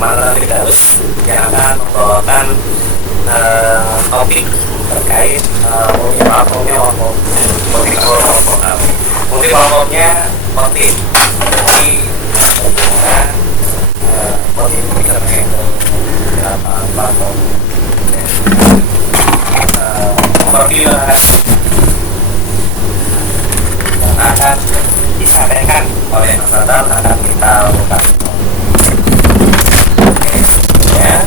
Mata Firdaus yang akan membawakan topik terkait multi-platformnya motif. Jadi motif bisa menghandle beberapa platform. Overview yang akan disampaikan oleh Mas Adal akan kita lakukan. Oke, sebelumnya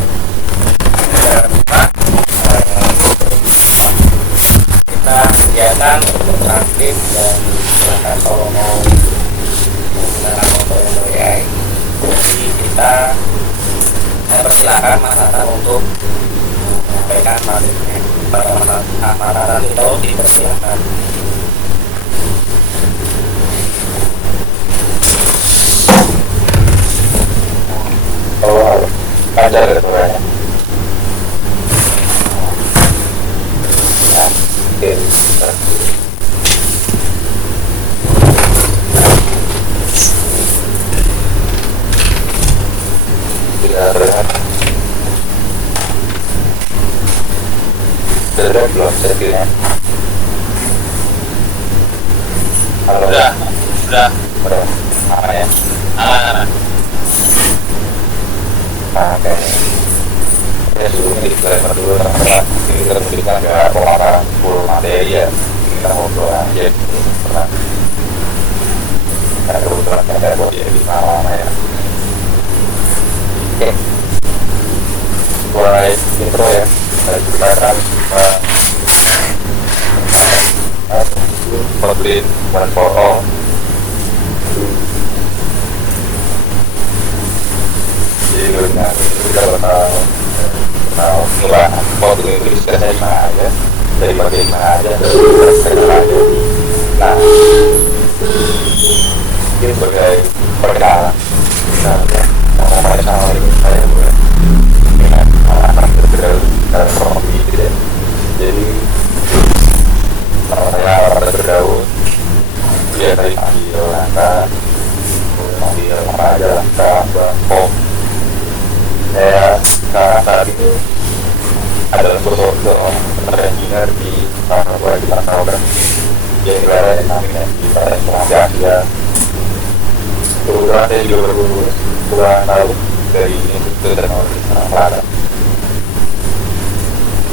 jangan lupa kita sediakan aktif dan silakan kalau mau menggunakan motor AI. Jadi saya persilakan Mas Adal untuk menyampaikan materinya pada Mas Adal itu dipersilakan. Oh, lancar ya suaranya. Oke, sudah terlihat. Sudah belum setidaknya. Halo. Sudah. Apa ya? Aman. Oke. Ya sebelumnya disclaimer dulu teman-teman. Kita memberikan pemaparan full materi ya. Kita ngobrol aja pernah. Karena kebetulan saya buat ya di lama ya. Oke. Mulai intro ya. Kita ceritakan Kotlin 1.0. Jadi kita bakal ngebahas Kotlin itu bisa dari mana aja, dari bagian mana aja, dari sekedar aja. Nah, ini sebagai perkenalan. Misalnya, ngomong sama saya boleh dengan anak berbeda dalam promosi gitu ya. Jadi, kalau saya pada berdaun, dia tadi panggil langkah, panggil apa aja langkah, bangkok. Saya saat ini adalah seorang engineer di salah satu di Tangerang yang negara yang namanya di Informasi Asia. Kebetulan saya juga baru bulan lalu dari Institut Teknologi Serang Selatan.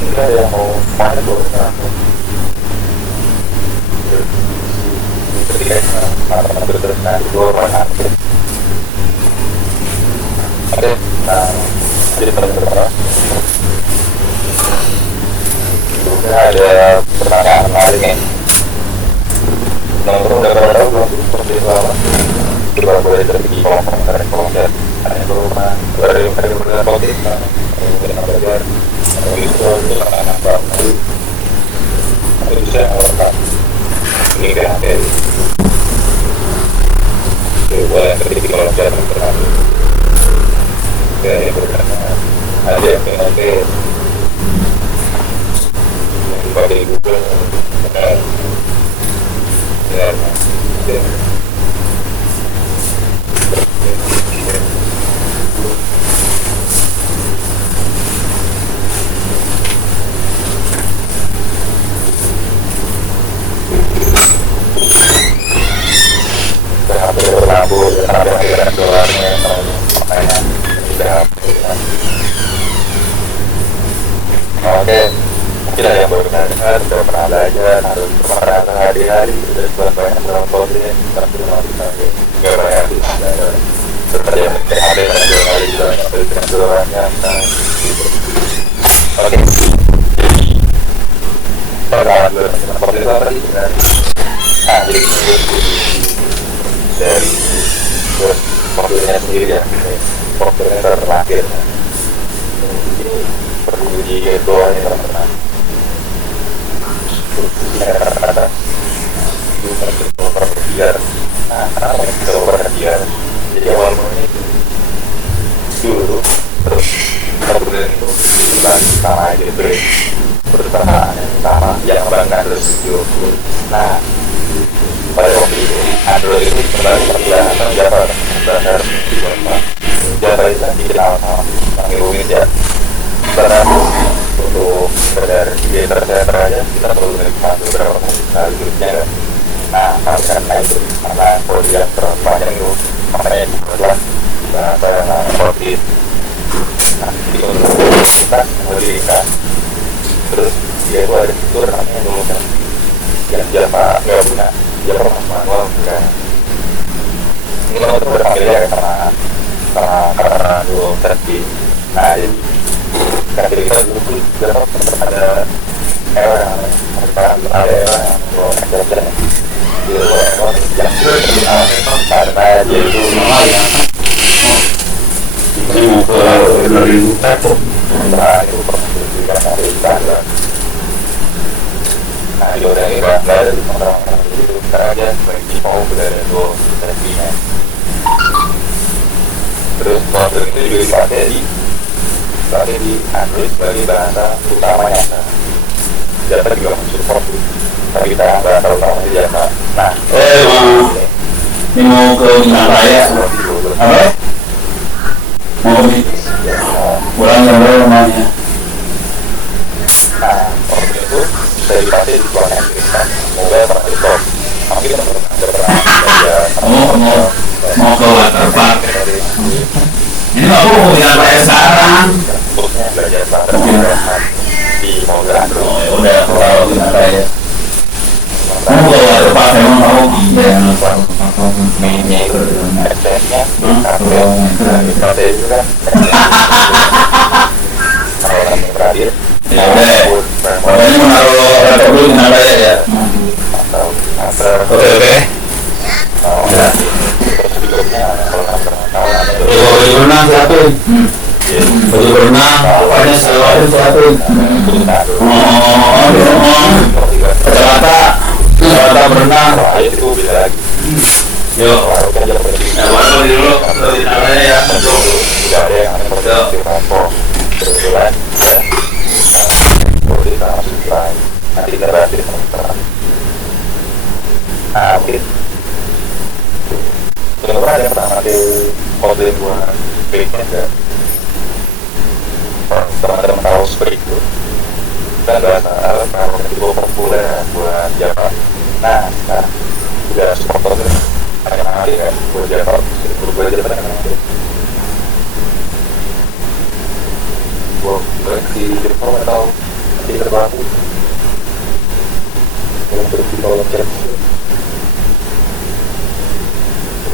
Ini ada yang mau main dulu sekarang. Ketika teman-teman berterus nanti dua orang nanti. Oke, nah jadi teman-teman juga ada pertanyaan menarik nih. Teman-teman udah pernah tahu belum seperti itu apa? Coba boleh terbagi kolom chat. Hanya berupa dari berbagai topik, dengan belajar, visual, anak bangsa, atau bisa melakukan ini ke materi. Coba terbagi kolom chat teman-teman. Yang berkenaan ada yang PHP yang dipakai Google dan hampir berlabuh dengan dolarnya makanya oke, mungkin ada yang baru dengar, sudah pernah belajar, harus pernah sehari-hari, sudah banyak dalam Kotlin, tapi kita nggak pernah seperti yang PHP dan kali juga dengan dolarnya, oke. Perkenalan dulu, Kotlin itu apa sih sebenarnya? Nah, jadi dari Kotlinnya sendiri ya, Kotlinnya terlahir. Ini perlu di bawah ini teman-teman. Kata-kata biar. Nah, apa yang kita biar? Jadi awal mulanya dulu terus Kotlen itu sama aja berusaha sama yang bangga adalah studio. Nah, pada waktu itu Android itu kembali perjalanan Java berdasar Java itu kan dikenal sama yang rumit ya. Karena untuk sekedar di server aja kita perlu menikmati beberapa grupnya kan. Nah karena itu karena kalau dia terlalu panjang itu makanya dibuatlah bahasa yang seperti nah di untuk kita mendirikan terus dia itu ada fitur namanya dulu kan yang Java nggak punya Java manual kan ini kan itu berfamiliar sama karena dulu tadi nah jadi karena kita dulu Java ada error yang sekarang ada error yang kalau exception di luar error yang karena dia itu yang mau ke dari platform nah itu pernah diberikan oleh Instagram nah itu udah nggak ada di orang-orang itu karena dia sebagai mau dari itu tadinya terus browser itu juga dipakai di Android sebagai bahasa utamanya Java juga mensupport tapi kita bahasa utamanya Java nah ini mau ke Minang Raya apa? Mau pulang jam berapa rumahnya? nah waktu itu bisa dipakai di luar negeri kan mobile sama desktop tapi kita mau ke waterpark ini aku mau ke Minang Raya sekarang khususnya belajar bahasa di mobile Android oh ya udah kalau Minang Raya kamu ke waterpark emang kamu mainnya itu SMS-nya saya juga kalau kami terakhir ya udah pokoknya menaruh laptop dulu di Minang Raya ya oke ya baju berenang satu baju berenang pokoknya selalu satu kacamata berenang itu bisa lagi yuk ya baru dulu di Minang ya tidak ada yang seperti transport kebetulan ya kalau kita masuk lain nanti kita bahas di teman-teman nah mungkin kenapa ada yang pernah pakai kode buat backend ya teman-teman tahu seperti itu kita bahasa kalau itu populer buat Java nah udah support kode hanya nanti kan buat Java buat Java kan nanti buat di Java atau di terbaru yang berarti kalau chat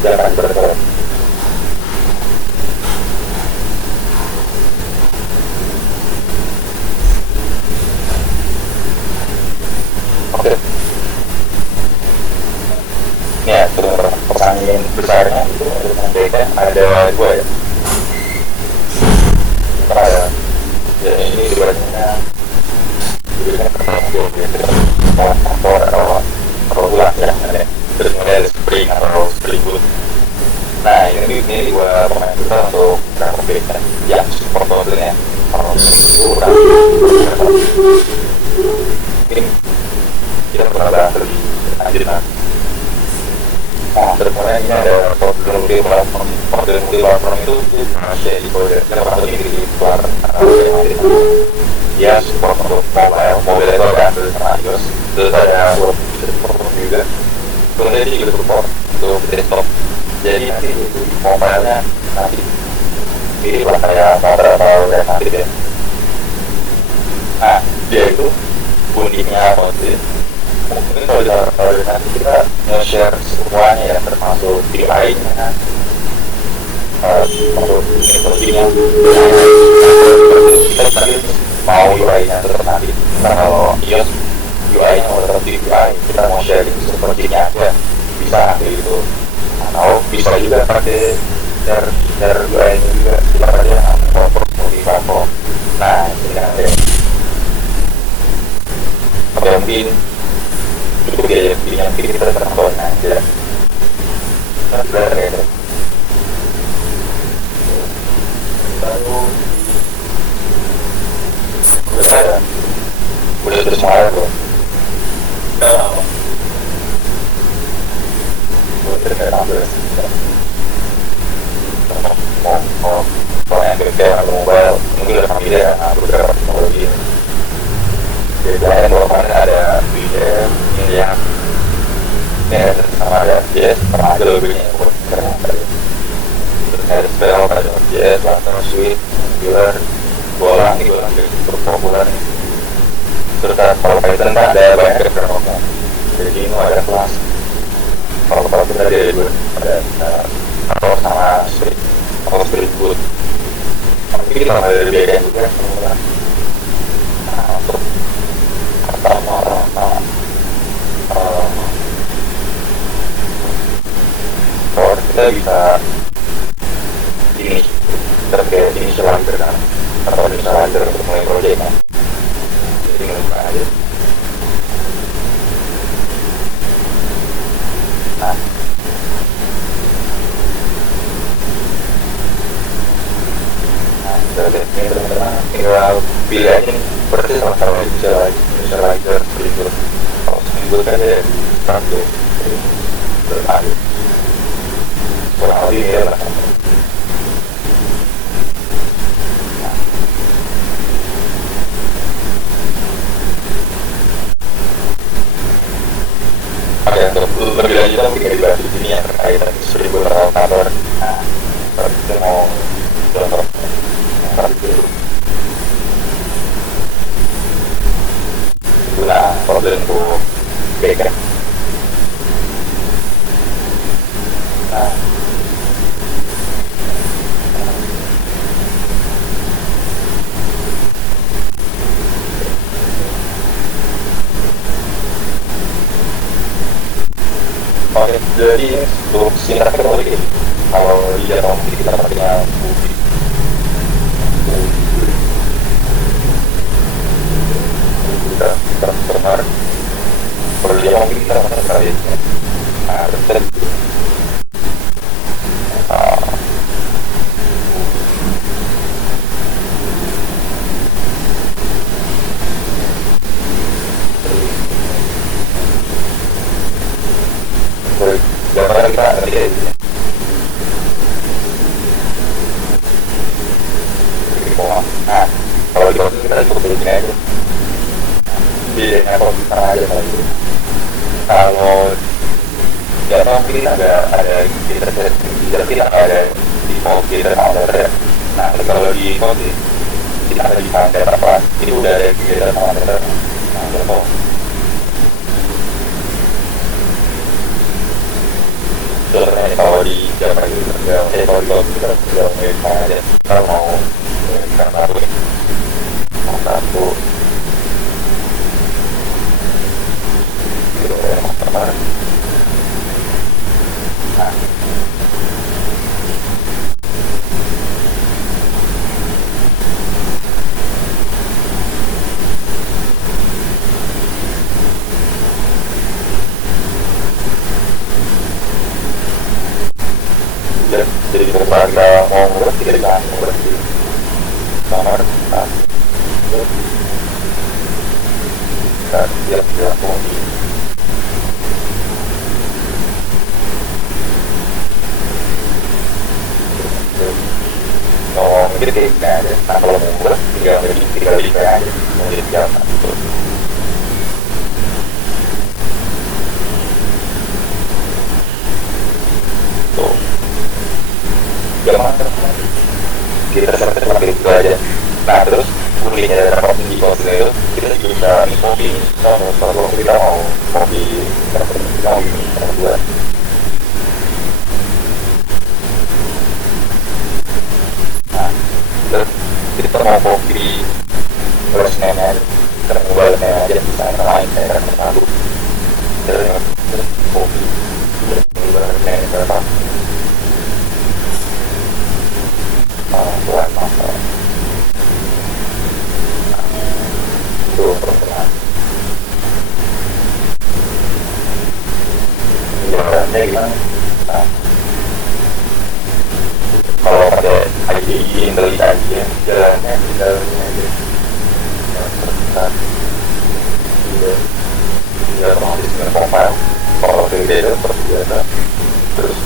jangan bergerak oke ya pertanyaan besarnya itu dengan ada dua ya ada ya ini dibandingnya diberikan faktor atau ulang ya terus kemudian spring atau spring boot nah ini dua pemain besar untuk berbeda yang support modelnya kalau itu kurang mungkin kita pernah bahas lebih lanjut nah terus kemudian ini ada model multi-platform itu masih di kode atau di luar dia support untuk mobile itu ada Android sama iOS terus ada web support juga kemudian dia juga support untuk desktop jadi nanti itu mobile-nya nanti mirip lah kayak Flutter atau React Native ya nah dia itu uniknya apa sih mungkin kalau nanti kita nge-share semuanya ya termasuk UI-nya untuk metodenya kita nanti mau UI-nya tetap nanti kalau iOS UI-nya mau tetap di UI kita mau sharing sepertinya aja bisa ambil itu atau bisa juga pakai share UI-nya juga kita aja multi-platform nah ini kan ada mungkin cukup ya yang kita terangkan aja sudah ada lalu udah terus mulai bro udah terus Sweet, Gilar, bola nih bola dari populer nih. Terus kalau Python kan ada banyak frameworknya. Jadi ini ada kelas. Kalau Python ada dua, ada atau sama Sweet atau Spring Boot. Tapi kita ada beda juga semua. Nah untuk pertama kalau kita bisa ini terkait initial launcher kan atau initial launcher untuk mulai project kan jadi ngelupa aja. Jadi ini teman-teman tinggal pilih aja nih persis sama-sama initial launcher Spring. Kalau Spring kan ya satu terakhir kurang lebih ya lah. Oke, untuk lebih lanjut mungkin dibahas di sini yang terkait dengan 1000 kantor. Nah, kita mau contoh dulu. Guna problem untuk BK. Nah, oke, jadi untuk sintaknya kalau ini kalau dia mau kita pakai bukti kita transformer kalau dia mau kita pakai kali nah terus gambaran kita nanti kayak gini. Nah, kalau di waktu kita cukup begini aja. Di level kita aja lagi. Kalau ya mungkin kita ada kita ada default kita ada. Nah, kalau di default kita ada di standar apa? Ini udah ada kegiatan standar. Nah, level. Sebenarnya kalau di Java itu kalau di komputer tinggal mengirimkan aja kalau mau mengirimkan satu gitu ya teman-teman. Nah jadi kita mau ngurus kita jangan ngurus di kamar kita siap mau di ngomong gitu kayak aja. Nah kalau mau ngurus tinggal di kayak aja mau jadi jalan gitu. Kita seperti pakai itu aja. Nah terus kuliahnya dari apa di bawah itu kita juga bisa kopi kalau kita mau kopi kita mau ini buat. Nah terus kita mau kopi terus nanya kita mobilnya aja misalnya main saya kan satu terus kopi mobilnya berapa buat masalah itu pertanyaan jawabannya gimana? Nah, kalau pakai IDE Intel aja jalannya aja tidak otomatis dengan compile kalau berbeda seperti biasa terus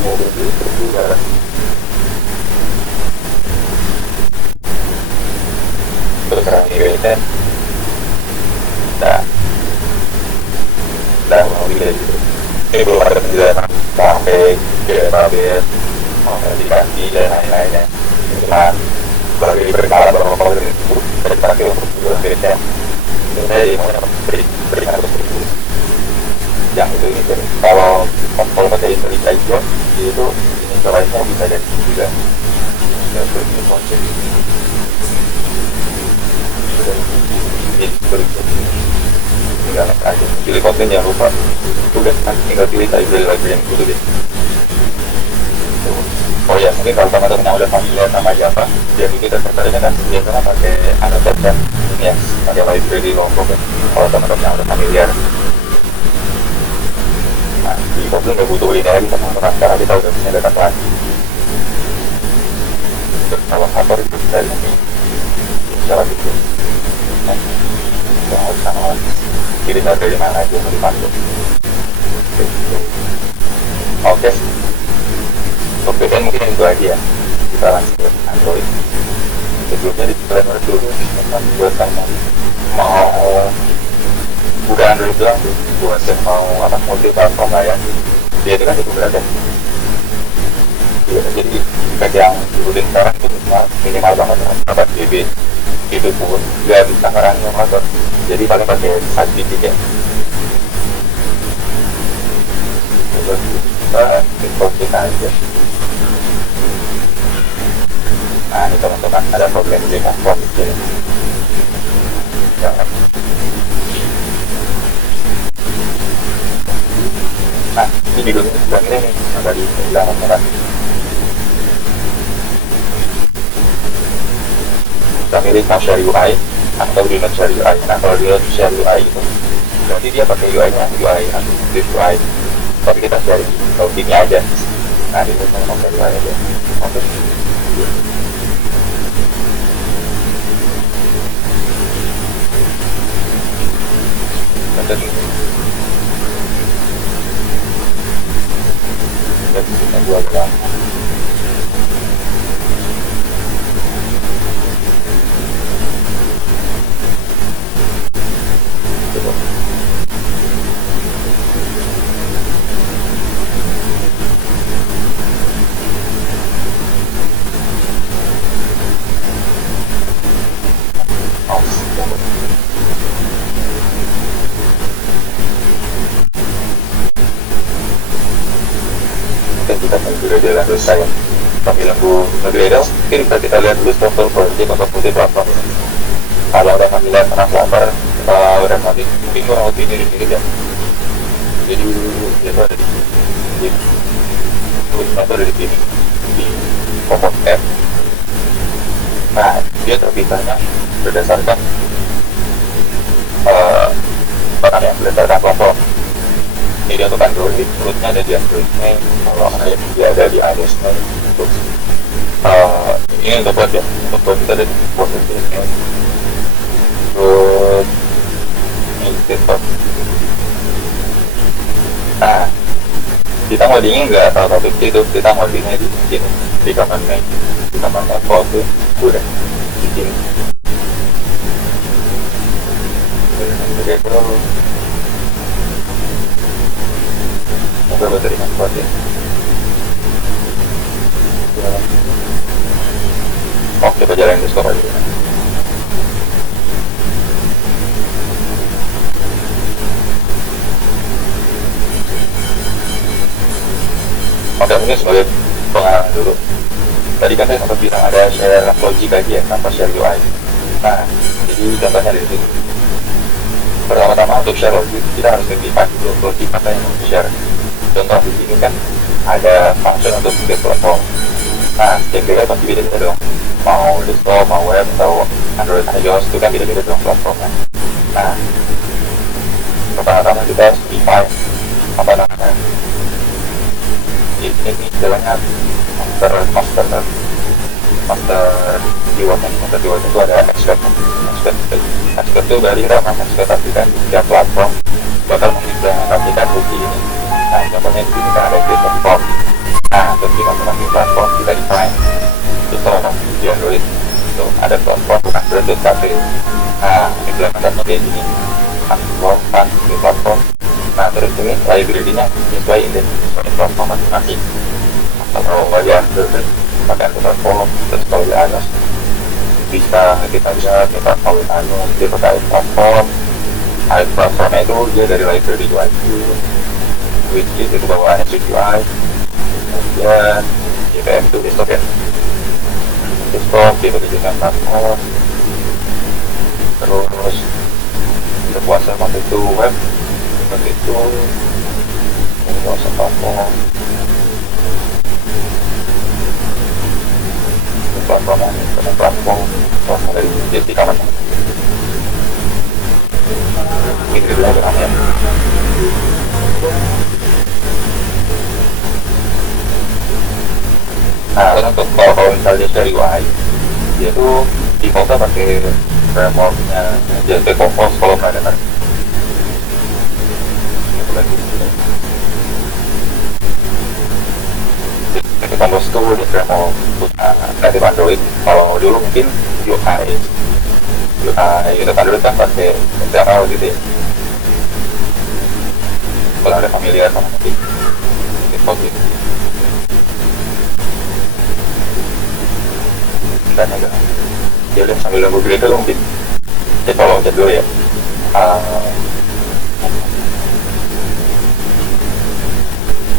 mau beli juga terus sekarang ini dan mau beli gitu ini belum ada penjelasan sampai ke database aplikasi dan lain-lainnya. Cuma sebagai berkala bahwa kalau itu dari pakai untuk bulan beda, itu saya mau berikan untuk itu. Yang itu kalau pakai cerita itu lainnya bisa jadi juga. Ya seperti konsep. Berikut tinggal aja pilih konten yang lupa udah nanti tinggal pilih library yang dulu deh. Oh ya, mungkin kalau teman-teman yang udah familiar sama Java, jadi kita terkadang kan biasanya pakai Annotate kan, ini ya, pakai library Lombok ya. Kalau teman-teman yang udah familiar, nah di Kotlin nggak butuh ini lagi teman-teman, karena kita udah punya data lagi. Kalau kantor itu dari ini, cara gitu. Yang harus sama kiri dari mana aja mau dipandu. Oke. Untuk BN mungkin itu aja ya. Kita langsung ke Android. Sebelumnya di disclaimer dulu teman buat kamu mau bukan Android doang tuh, buat yang mau multi platform lah ya. Dia itu kan itu berada. Jadi spek yang dibutuhin sekarang itu minimal banget 4 GB. Itu pun nggak bisa ngerangin emulator, jadi paling pakai 1 bit ya. Terus kita input aja. Nah ini teman-teman ada problem di platform ini. Jangan. Nah ini judulnya sedang ini nih, yang tadi bilang teman-teman. Kita milih share UI atau di not share UI. Nah kalau di not share UI itu berarti dia pakai UI-nya UI active UI, tapi kita share kalau ini aja. Nah di not share UI aja. Oke. Dan kita buat yang jalan selesai. Tapi lembu nge-gradle, mungkin kita lihat dulu struktur project untuk multi platform ini. Kalau udah familiar sama Flutter, udah mati, mungkin kurang lebih mirip-mirip ya. Jadi itu ada di sini, itu ada di sini, di pokok F. Nah, dia terpisahnya berdasarkan berdasarkan platform. Ini untuk Android, rootnya ada di Android Main, kalau dia ada di iOS Main. Ini untuk web ya, untuk web kita ada di WordPress Main. Terus ini desktop. Nah, kita moddingnya nggak atau topik itu, kita moddingnya di sini, di command main, di command default itu udah di sini. Coba terima kasih. Oke, kita jalan desktop aja. Oke, mungkin sebagai pengalaman dulu. Tadi kan saya sempat bilang ada share logic aja ya, tanpa share UI. Nah, jadi contohnya dari sini. Pertama-tama untuk share logic, kita harus identify dulu logic apa yang mau share. Contoh di sini kan ada function untuk build platform. Nah, kira-kira pasti beda-beda dong. Mau desktop, mau web, atau Android, iOS itu kan beda-beda dong platformnya. Nah, pertama-tama kita harus define apa namanya. Ini istilahnya master keyword itu ada expert itu dari ramah ekspektasikan setiap platform bakal mengimplementasikan fungsi ini. Nah, contohnya di sini kan ada platform. Nah, terus di masing-masing platform kita define itu salah di Android itu ada platform bukan .kp. Nah, implementasinya kayak gini, di platform. Nah, terus ini library-nya sesuai platform masing-masing. Atau bagian terus pakai telepon. Terus kalau di atas bisa kita lihat kita kawin dia pakai platform. Platformnya itu dia dari library UIQ, which is itu bawaannya CGI, kemudian JVM itu desktop ya, desktop dia berdirikan platform. Terus kita kuasa waktu itu web, waktu itu kuasa platform dari jadi kawan itu dulu namanya. Nah, untuk kalau misalnya dari UI dia tuh di kota pakai frameworknya JP Compose kalau nggak ada kan itu lagi JP Compose itu di framework native Android. Kalau dulu mungkin UI itu Android kan pakai XML gitu ya, kalau ada familiar sama nanti default gitu dan agak ya udah sambil nunggu gitu mungkin ya tolong cek dulu ya.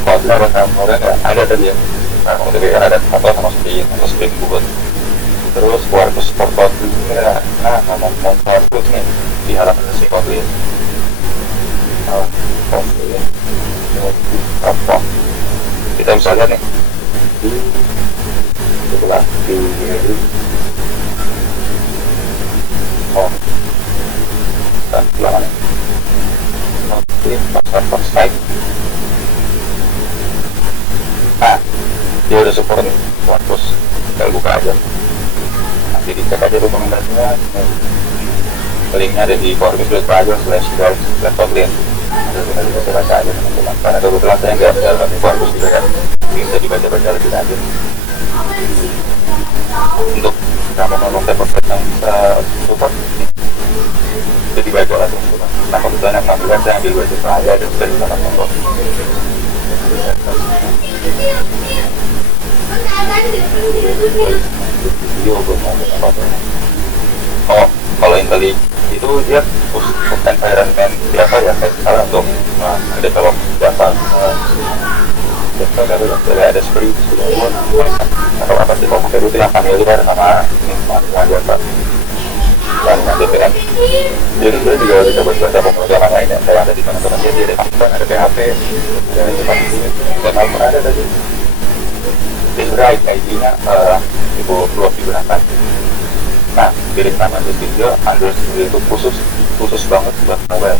Kotlin udah nggak ada tadi ya. Nah, udah kan ada atau Spring Boot. Terus Quarkus support Kotlin kita ngomong Quarkus nih di halaman si Kotlin. Kotlin apa? Kita bisa lihat nih di sebelah kiri. Belakang Kotlin pas site. Nah, dia udah support nih Quarkus, tinggal buka aja. Nanti dicek aja dokumentasinya. Linknya ada di quarkus.project/guide/kotlin. Nanti bisa baca aja teman-teman. Karena kebetulan saya nggak dalam Quarkus juga ya, bisa dibaca-baca lebih lanjut. Untuk kamu ngomong template yang bisa support itu dibaca lah teman-teman. Nah, kebetulan yang tampilan saya ambil baca aja dan sudah bisa nonton. Oh, kalau Intelli itu dia environment siapa ya kayak sekarang untuk develop Java Java ada Spring atau apa sih kalau itu yang familiar sama Java dan DPM. Jadi saya juga bisa baca pemrograman lain yang saya ada di teman-teman dia ada Python, ada PHP dan dan apa ada tadi. Sebenarnya ID-nya itu luas digunakan. Nah, pilih nama juga Android sendiri itu khusus banget buat mobile.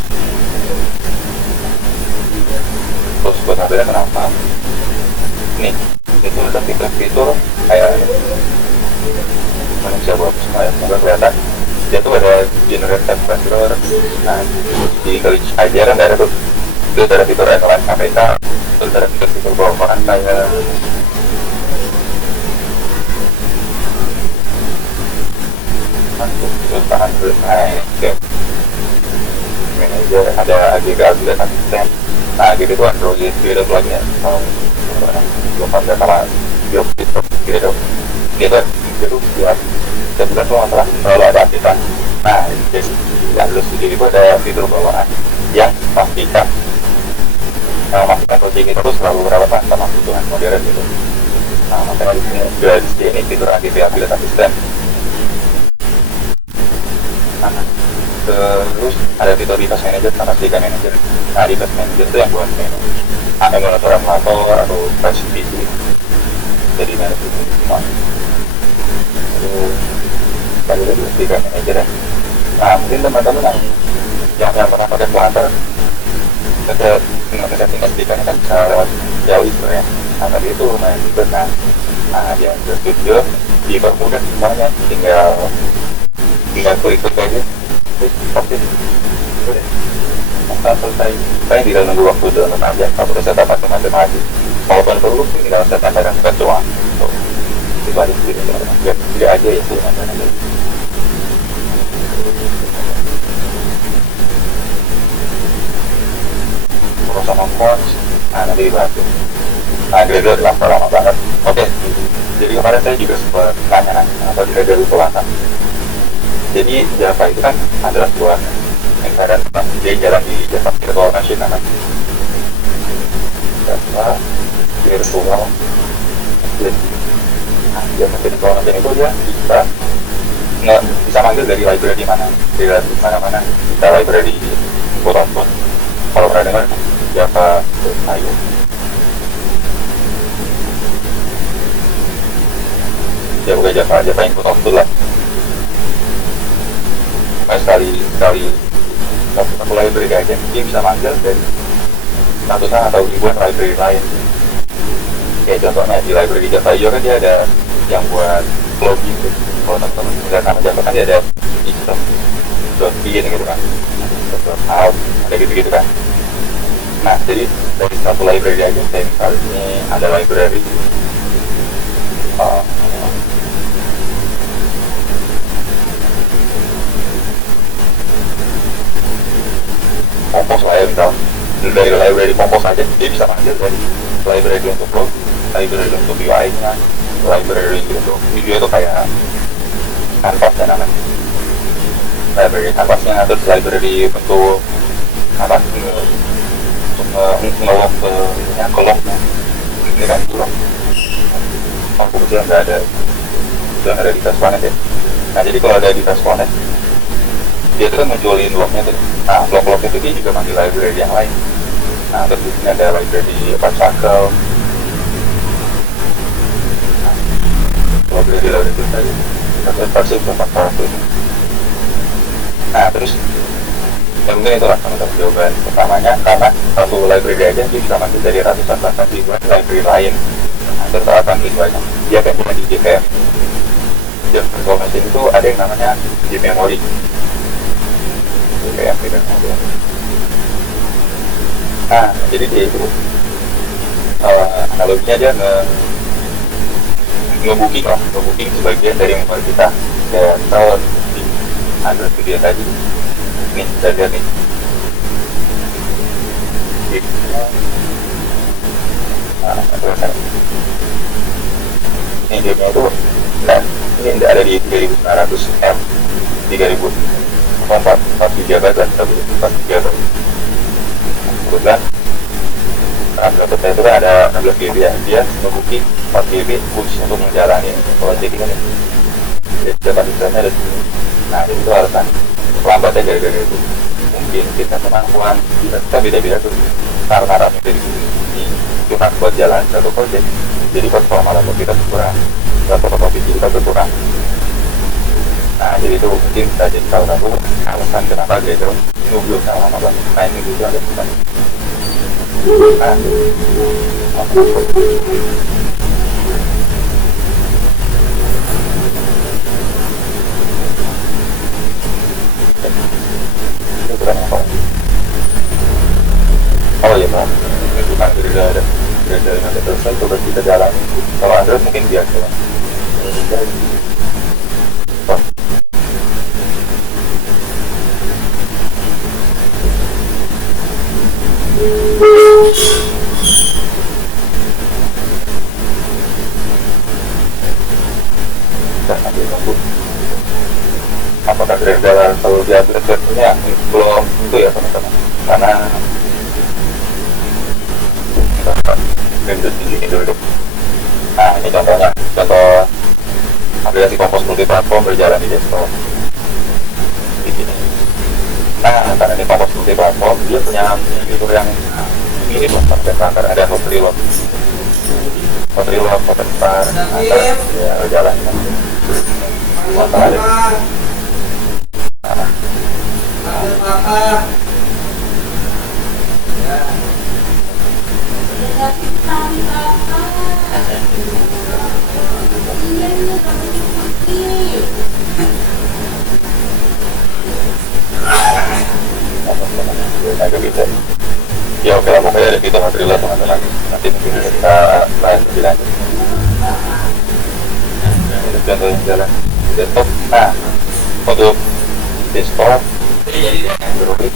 Terus buat mobile kenapa? Nih, itu ada fitur kayak manusia buat semua ya, nggak kelihatan. Dia tuh ada generate temperature. Nah, di college aja kan ada tuh. Itu ada fitur analyze KPK, terus ada fitur bawaan kayak terus tahan terus naik manager ada AGK juga asisten. Nah gitu itu Android beda plugin belum ada sama gitu itu buat sebulan tuh masalah kalau ada aktifan. Nah jadi yang lu sendiri itu ada fitur bawaan yang pastikan project itu selalu relevan sama kebutuhan modern gitu. Nah makanya di sini sudah di sini fitur AGK ability asisten. Terus ada fitur device manager sama sticker manager. Nah device manager itu yang buat emulator atau flash PC jadi manager semua. Terus tadi ada sticker manager ya. Nah mungkin teman-teman yang pernah pakai Flutter kita tinggal stikernya kan bisa lewat jauh sebenarnya. Nah tadi itu lumayan juga kan. Nah dia studio dipermudah semuanya, tinggal klik aja. Pasti udah maka selesai. Saya tidak nunggu waktu dalam aja kalau udah saya dapat teman-teman lagi kalau perlu tinggal saya tambahkan bukan doang itu aja sendiri teman-teman biar aja ya teman-teman aja urus sama coach. Nah nanti dibantu. Nah itu lama banget. Oke. kemarin saya juga sempat nanya-nanya atau tidak dari pelanggan. Jadi Java itu kan adalah sebuah environment, dia jalan di Java Virtual Machine namanya. Java Virtual Machine. Nah, Java Virtual Machine itu dia bisa manggil dari library mana, dari mana-mana. Kita library quote-unquote, kalau pernah dengar Java.io. Ya bukan Java input output lah. Sekali satu library aja dia bisa manggil dari ratusan atau ribuan library lain. Kayak contohnya di library Java.io kan dia ada yang buat login gitu. Kalau teman-teman lihat nama Java kan dia ada system.in gitu kan, out, ada gitu-gitu kan. Nah jadi dari satu library aja, saya misalnya ini ada library Compose lah ya, misal dari library Compose aja dia bisa manggil dari library untuk log, library untuk UI nya, library untuk video itu kayak Canvas ya namanya, library Canvasnya, terus library untuk apa, untuk ngelog ke ininya, ke lognya ini kan itu log. Kebetulan nggak ada di Tasconnect ya. Nah jadi kalau ada di Tasconnect dia tuh kan menjualin lognya tuh. Nah log-log itu dia juga manggil library yang lain. Nah terus di sini ada library Particle, library itu tadi versi 400. Nah terus ya mungkin itulah teman-teman jawaban pertamanya, karena satu library aja dia bisa manggil dari ratusan bahkan ribuan library lain. Terus akan ribuannya dia kayak punya di JVM. Java Virtual Machine itu ada yang namanya JMemory. Kayak nah jadi dia itu analoginya dia nge-booking sebagian dari memori kita. Kayak kalau di Android video tadi nih, kita lihat nih ini gamenya itu ini tidak ada di 3900 M, 4 GB dan 4 GB. Kemudian laptop saya itu kan ada 16 GB ya, dia nge-booking 4 GB khusus untuk menjalani project ini. Jadi dapat istilahnya ada sini. Nah itu alasan lambatnya gara-gara itu. Mungkin kita kemampuan kita beda-beda tuh karena dari ini cuma buat jalan satu project, jadi performa laptop kita berkurang, laptop kita berkurang. Nah jadi itu mungkin bisa jadi salah satu alasan kenapa gitu nunggu sama lama banget. Nah ini juga ada bukan. Nah, ini bukan apa? Oh iya Pak, itu kan sudah ada nanti selesai coba kita jalan. Kalau Android mungkin biasa lah. Apakah Grendel selalu diupdate versinya? Belum tentu ya teman-teman, karena Windows ini dulu. Nah ini contoh aplikasi Compose multiplatform berjalan di desktop di sini. Nah karena ini Compose multiplatform, dia punya fitur yang ini loh, sampai ada hot reload, komentar, ya berjalan. Masalah ada. Ya oke lah, pokoknya ada fitur material teman-teman, nanti mungkin kita bahas lebih lanjut. Ini contoh yang jalan di desktop. Nah untuk desktop Android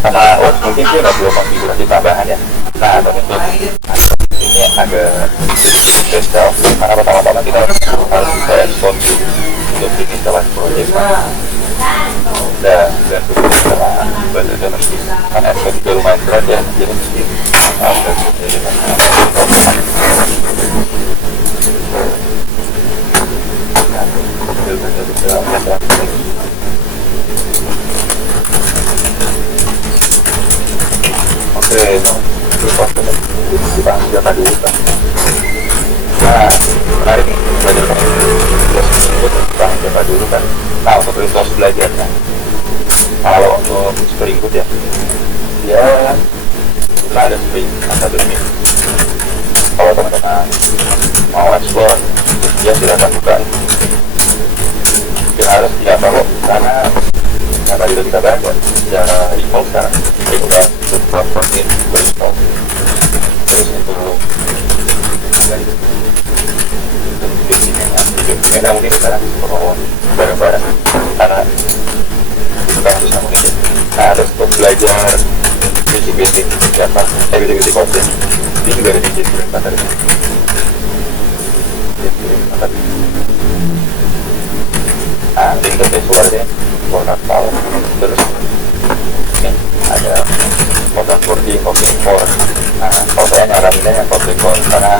sama mungkin dia nggak perlu konfigurasi tambahan ya. Nah tapi untuk ini agak spesial karena pertama-tama kita harus bisa ekspor untuk instalasi proyek dan begitu sama bahasa Indonesia karena ekspor juga lumayan berat ya, jadi mesti oke, kita siapa dulu kan? Nah, menarik nih belajar kan kita siapa dulu kan? Nah, untuk resource belajarnya, kalau untuk Spring Boot ya, dia setelah ada Spring Academy. Kalau teman-teman mau explore, ya silakan buka. Dia harus siapa kok, karena tadi udah kita bahas ya, secara default sekarang itu kan seperti berstop terus itu karena mungkin sekarang bawa barang-barang karena itu kan susah mungkin nah terus untuk belajar basic siapa basic konten ini juga ada di Spring Academy nah ini kita visualnya warna palette terus ini ada Kotlin 14, Kotlin 4. Nah, kalau saya nyaraninnya yang Kotlin 4 karena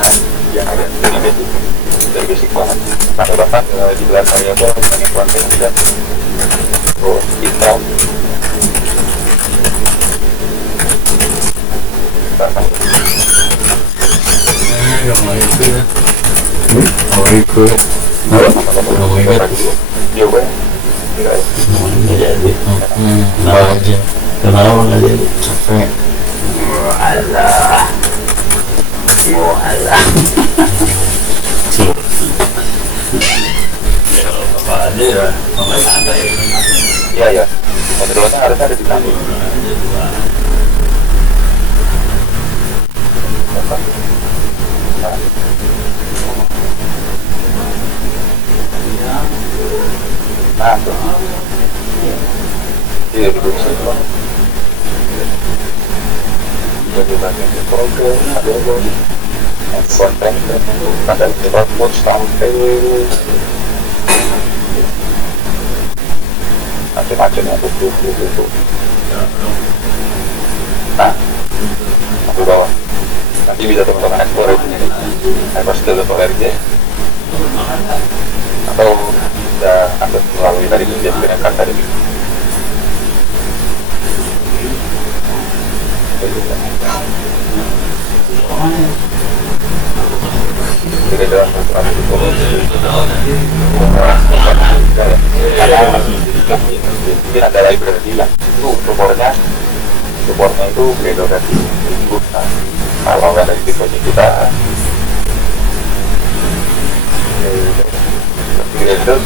yang ada dari basic banget. Nah, bahkan di belakang saya itu banyak konten juga terus Intel Kenapa aja? Kenapa nggak jadi? Capek. Walah. Apa aja ya? Apa santai? Iya. Kontrolnya harusnya ada di samping. Nah, tuh. Iya, duduk sini. Jadi bagian program, ada konten, ada output sampai macam-macam yang butuh. Nah, aku bawa. Nanti bisa teman-teman explore ini. Apa sudah RJ atau bisa akses melalui tadi dia dengan kata ini. Jadi dalam peraturan itu mungkin ada library lah itu supportnya itu Gradle dan Spring. Kalau nggak ada di project kita Gradle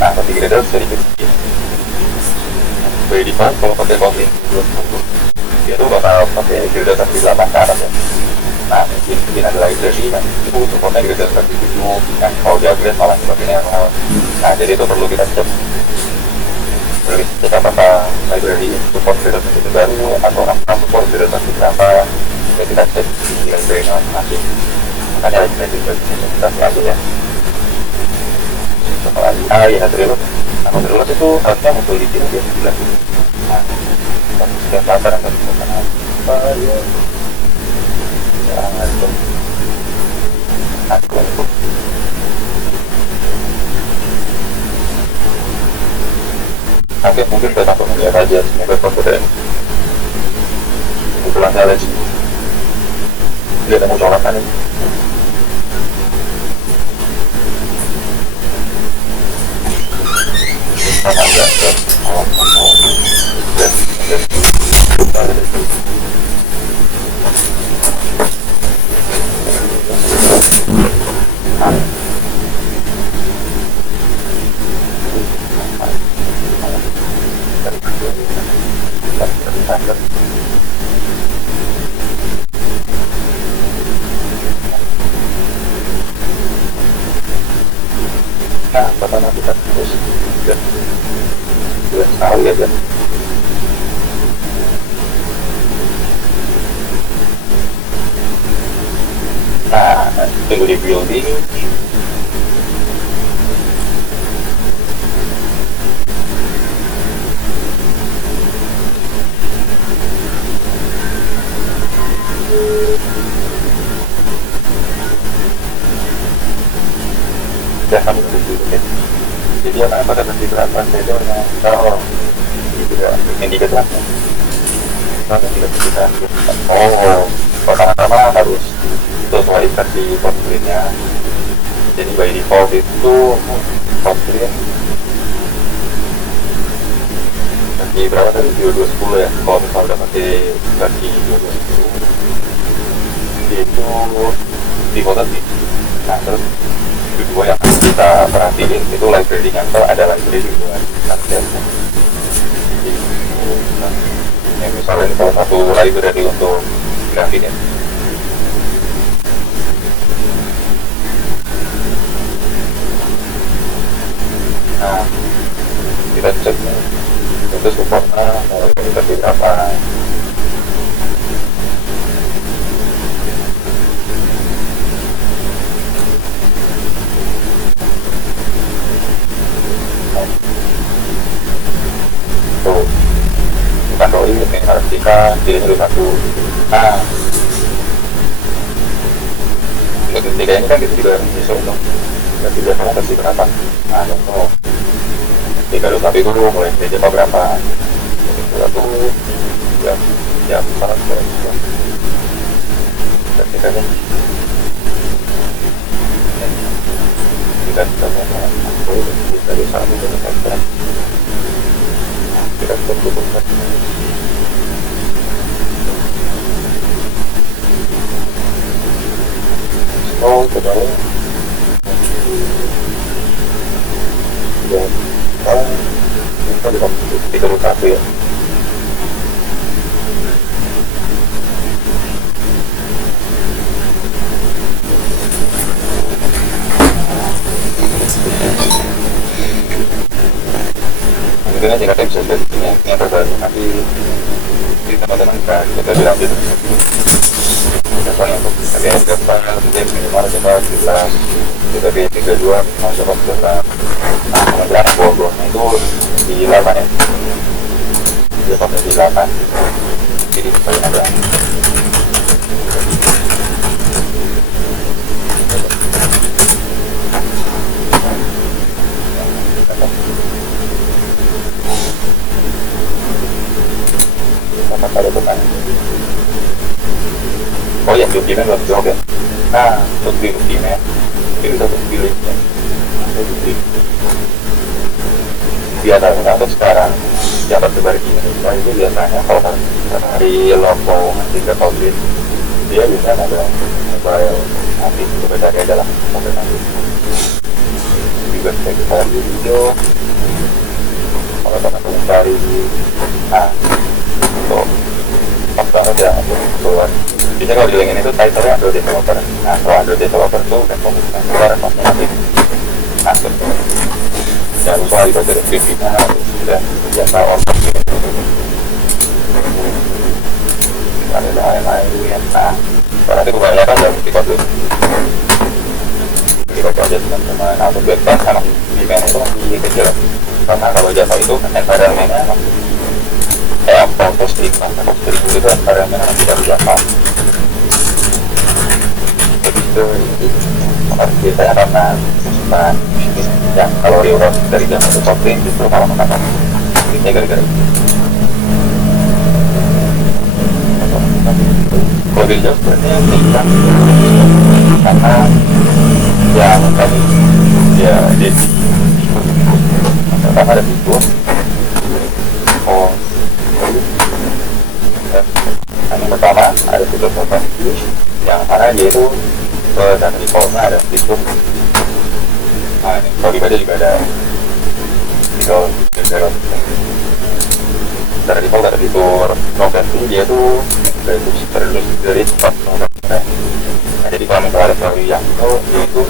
nah tapi Gradle sedikit by default kalau pakai Kotlin 2.0 dia tuh bakal pakai Gradle tapi 8 karat ya. Nah mungkin ada library kan itu supportnya Gradle tapi 7 kan kalau dia upgrade malah sebagainya nah jadi itu perlu kita cek apakah library support Gradle tapi baru atau apakah support Gradle tapi berapa ya kita cek di library masing-masing makanya library kita selalu ya ya Drillus itu harusnya muncul di sini dia sebelah sini. Nah, setiap latar akan ditemukan apa ya? Jangan itu. Oke, mungkin kita takut melihat aja semoga confident. Kebetulan saya lagi lihat mau colokan ini. Nah, pertama kita terus tahu ya kan tunggu di building. Ya kami tunggu dulu ya. Jadi anak pada nanti berapa saja kalau itu ya ini kita tidak bisa. Oh, pertama harus sesuai versi Kotlin-nya. Jadi by default itu Kotlin versi berapa tadi? 2210 ya. Kalau misalnya udah pakai versi 2210 itu default sih. Nah terus kedua yang harus kita perhatiin itu library-nya. Kalau ada library juga nanti ya, misalnya ini salah satu library untuk grafik ya. Nah kita cek itu supportnya kita pilih apa. Tuh bukan doi ini harus kita pilih dulu satu. Nah untuk ketiga ini kan kita juga bisa untuk kita tidak mau versi berapa. Nah contoh jika dulu tapi dulu mulai dari jam berapa satu jam 4 dan kita kan kita bisa satu kita bisa cukupkan. Oh, kedua ya, kalau kita di satu ya. Mungkin aja kita bisa dari sini yang terbaru nanti di teman-teman kita bilang gitu. Contohnya untuk KPI depan, mungkin minimal kita bisa KPI 32 minimal coba kita kemudian bobotnya itu di 8 ya. Dia pakai di 8. Jadi supaya ada sama kali depan. Oh ya, buktinya belum jawab ya. Nah, untuk buktinya itu udah pilih ya. Bukti biasanya untuk sekarang jabat sebar di Indonesia itu biasanya kalau hari logo nanti ke Kotlin dia bisa ada mobile nanti itu beda adalah sampai nanti juga bisa kita di video kalau teman-teman cari. Nah untuk pas banget ya untuk keluar biasanya kalau di link ini tuh title-nya Android Developer. Nah kalau Android Developer tuh dan komunitas keluar pasnya nanti masuk. Jangan lupa dibaca deskripsinya dan biasa order gitu. Ada lain-lain. Nah berarti kebanyakan udah di Kotlin. Dibaca aja teman-teman. Nah untuk website sama email itu masih kecil karena kalau Java itu environment-nya kayak PostgreSQL itu environment-nya masih dari Java. Itu biasanya karena musuhan yang kalau reroute dari Java ke Kotlin justru malah mengatakan ini gara-gara kalau di Java sebenarnya tingkat karena yang tadi ya jadi karena ada fitur yang pertama ada fitur yang mana dia itu dan defaultnya ada fitur. Nah ini kalau dibaca juga ada fitur secara default ada fitur novelty. Dia tuh dari tempat novelty. Nah jadi kalau misalnya ada value yang itu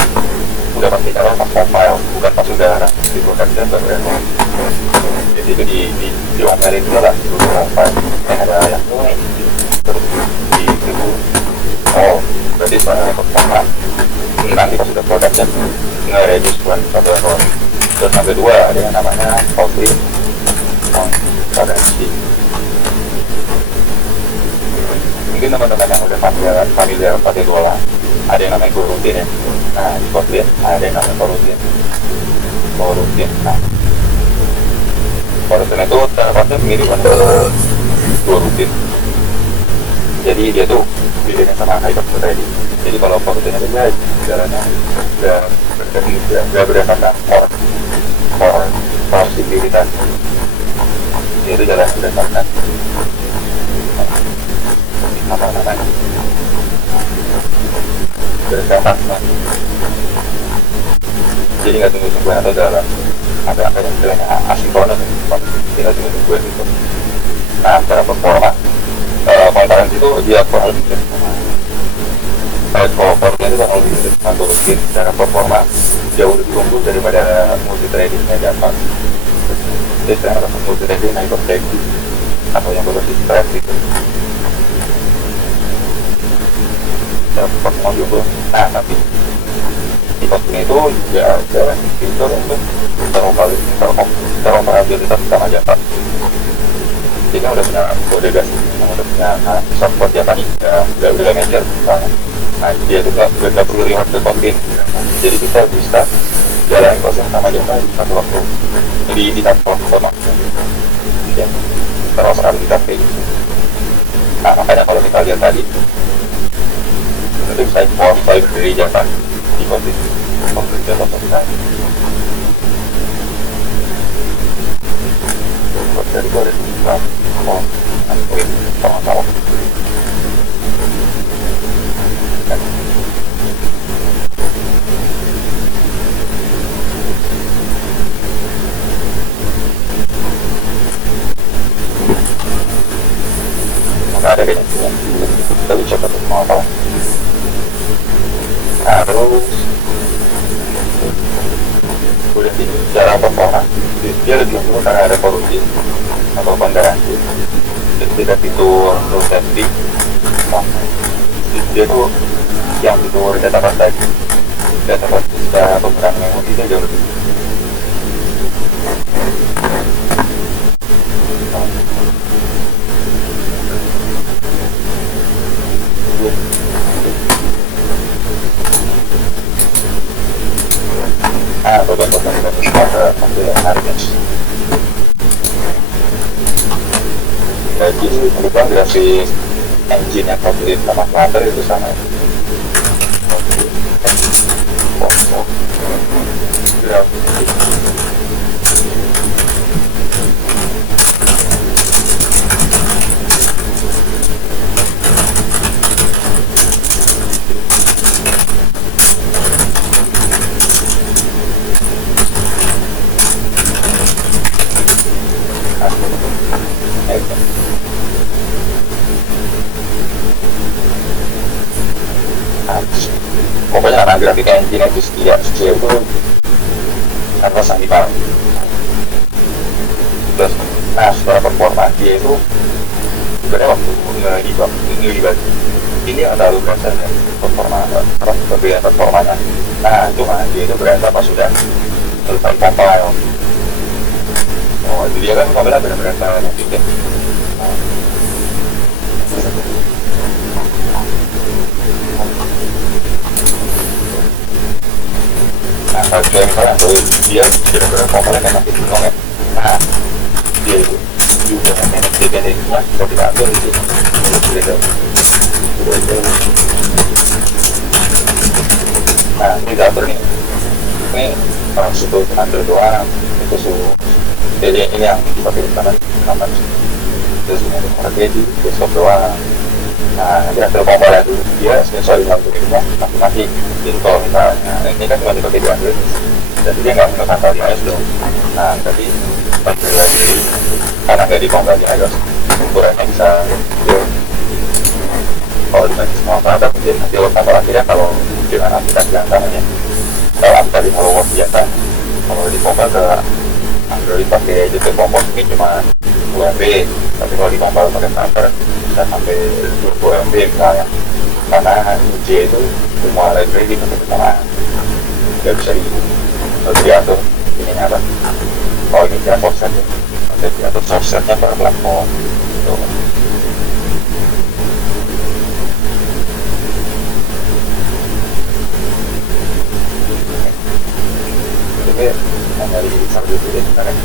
udah pasti kalau pas file bukan pas udah diproduction baru ya. Jadi itu diomelin dulu lah dulu file ada yang terus di berarti sebenarnya pertama nanti pas sudah produknya nge-reduce satu error. Terus yang kedua ada yang namanya Kotlin concurrency. Mungkin teman-teman yang udah familiar pakai Golang, ada yang namanya coroutine ya. Nah di Kotlin ada yang namanya coroutine. Nah coroutine itu terdapat mirip dengan coroutine. Jadi dia tuh bedanya sama hyperthreading. Jadi kalau coroutine itu ya jalannya udah berdasarkan core possibilitas. Dia itu jalan berdasarkan apa namanya? Berdasarkan. Jadi nggak tunggu-tungguan atau dalam ada yang istilahnya asinkronus, tidak tunggu-tungguan gitu. Nah, secara performa concurrency itu dia kurang lebih kalau itu kurang lebih mungkin secara performa jauh lebih unggul daripada multi-threadingnya Java. Jadi sekarang ada multi-threading, hyper-threading atau yang berbasis thread gitu. Secara performa juga. Nah, tapi di Kotlin itu ya ada fitur untuk interoperabilitas sama Java. Jadi kan udah punya kode gas, udah punya support Java nih, udah major misalnya. Nah dia itu nggak perlu reward ke Kotlin. Jadi kita bisa jalan proses sama Java di satu waktu. Jadi di satu waktu ya, interoperabilitas kayak gitu. Nah makanya kalau kita lihat tadi itu bisa file dari Java di Kotlin, Kotlin Java Kotlin. Dari gue ada juga Android sama-sama nggak ada kayaknya kita bisa ketemu mau apa. Nah terus udah sih cara performa dia lebih unggul karena ada coroutine atau concurrency. Jadi tidak fitur low safety. Dia tuh yang fitur database tadi, database secara penggunaan memori dia jauh lebih. Beberapa pada mobil Argus. Jadi kebetulan grafis engine yang Kotlin sama Flutter itu sama. Pokoknya karena grafik engine itu dia itu tanpa sangkipan. Terus, nah secara performa dia itu sebenarnya waktu ngelibat ini yang terlalu berasa ya performa perbedaan performanya. Nah cuma dia itu berasa pas sudah selesai compile. Oh itu dia kan compile benar-benar nanti deh. Nah, kalau misalnya dia benar-benar komponen yang masih bingung ya. Nah, dia itu juga dependensinya bisa kita atur di sini. Nah, ini diatur nih. Ini suatu under doang, itu suhu. Jadi ini yang dipakai di sana, kapan? Terus ini tragedi, besok doang. Nah, nanti hasil komponen itu dia sesuai dengan algoritma masing-masing. Jadi kalau misalnya ini kan cuma dipakai di Android, jadi dia nggak menggunakan di iOS dong. Nah, tapi pakai lagi karena nggak dikompil di iOS, ukurannya bisa kecil. Kalau dibagi semua produk, jadi nanti kantor akhirnya kalau dengan aplikasi yang samanya, kalau aplikasi Hello World biasa, kalau dikompil ke Android pakai JP Compose ini cuma 2 MB. tapi kalau dikompar pakai starter bisa sampai 20 MB misalnya, karena J itu semua library itu bersamaan, nggak bisa diatur ininya apa, oh ini dia offset ya, jadi diatur offsetnya per platform gitu. Jadi dari satu itu sekarang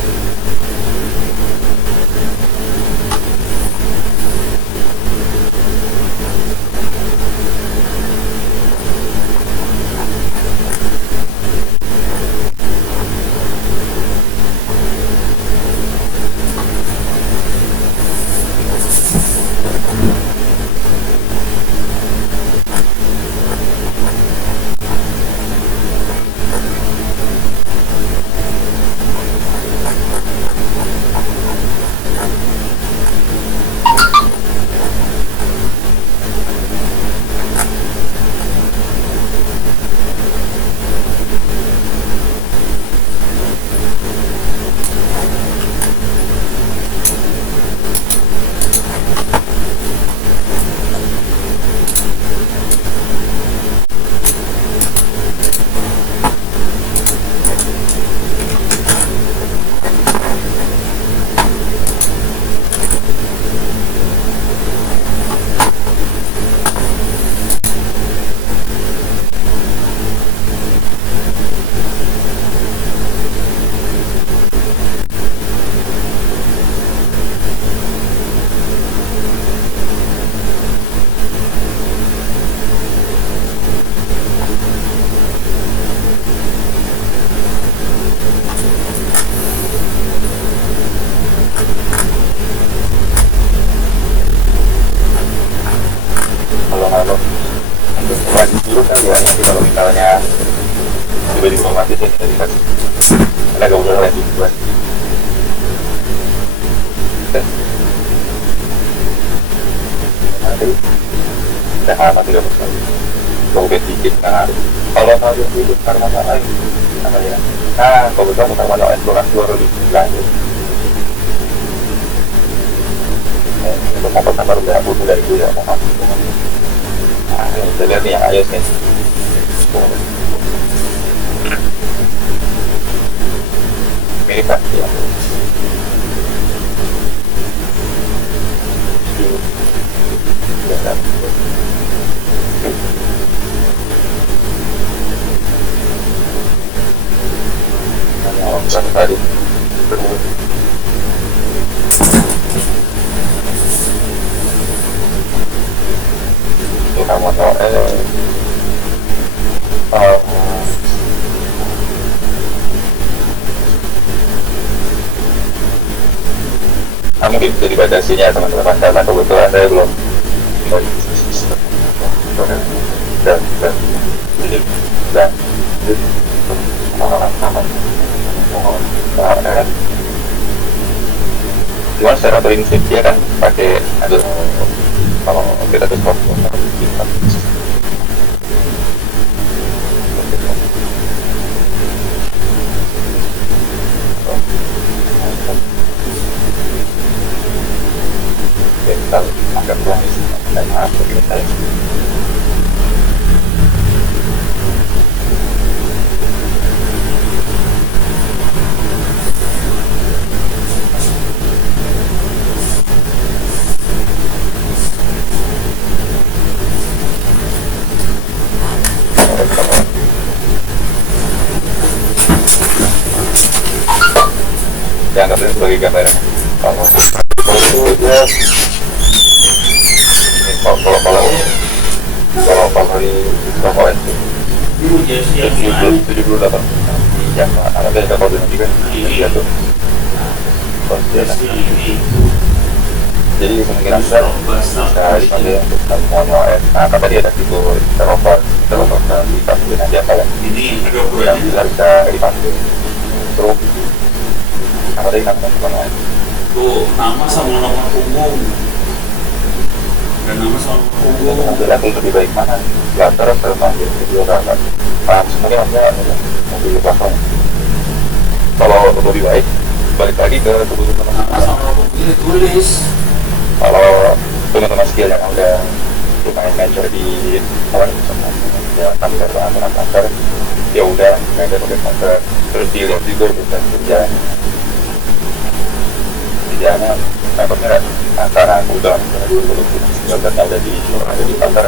kalau untuk wajib dulu kan ya, nanti kalau misalnya tiba-tiba mati saya tidak dikasih, karena gak usah wajib buat nanti udah lama tidak usah bau dikit. Nah kalau mau yang hidup karena lain apa ya, nah kalau kita mau karena eksplorasi luar lebih lanjut untuk mau pertama udah aku dari dulu ya mau nah, kita lihat nih yang iOS nih. Mirip kan ya. Tadi kamu tahu mungkin bisa dibatasinya teman-teman, karena kebetulan saya belum cuma secara prinsip dia kan pakai ada kalau kita tuh kita agak kurang dan maaf kita dianggap sebagai gambaran. Kalau itu dia kalau di Toko itu 78 yang ada koordinat juga dia tuh jadi kemungkinan besar bisa dipakai untuk semuanya OS. Nah kata dia ada fitur teropor di kasih aja kalian yang bisa dipakai untuk apa tadi namanya tuh nama sama nomor punggung dan nama sama punggung. Mobil aku lebih baik mana? Lantar terpanggil kedua kakak. Sebenarnya maksudnya mobil belakang. Kalau lebih baik balik lagi ke kebutuhan Nama sama punggung ini tulis Kalau teman-teman skill yang udah lumayan major di kawan misalnya ya kantor atau kantor, ya udah major pakai kantor, terus dilihat juga bisa kerjaannya mempernya antara udah ada di kantor,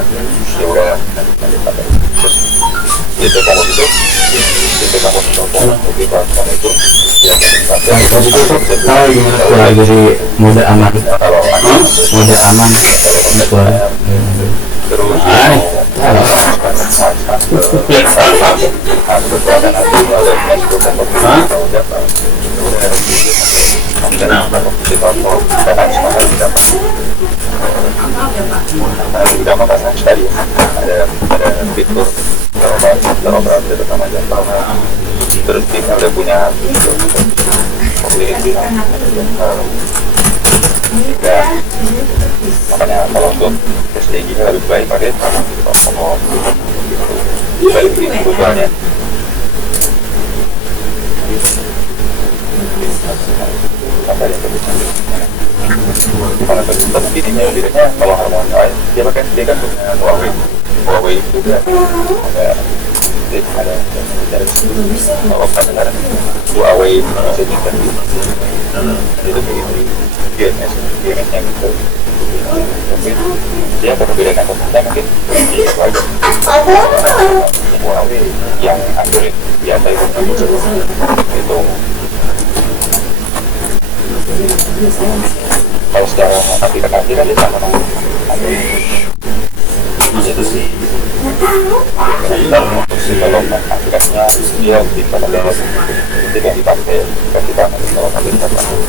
ya udah di kantor. Terus itu kamu itu kamu itu ya Tadi itu tahu gimana keluar dari muda aman, kalau muda aman keluar. terus terus kita udah punya makanya kalau untuk SDG lebih baik pakai kalau balik ke kebutuhannya kalau tetap ininya kalau harmoni dia pakai dia kan punya Huawei itu juga ada kalau kadang-kadang Huawei bisa juga itu begitu GMS-nya gitu dia perbedaan komputer mungkin itu aja Huawei yang Android biasa itu kalau secara aplikasi kan dia sama Android itu sih kalau aplikasinya dia bisa lewat tidak dipakai ketika kalau aplikasi kalau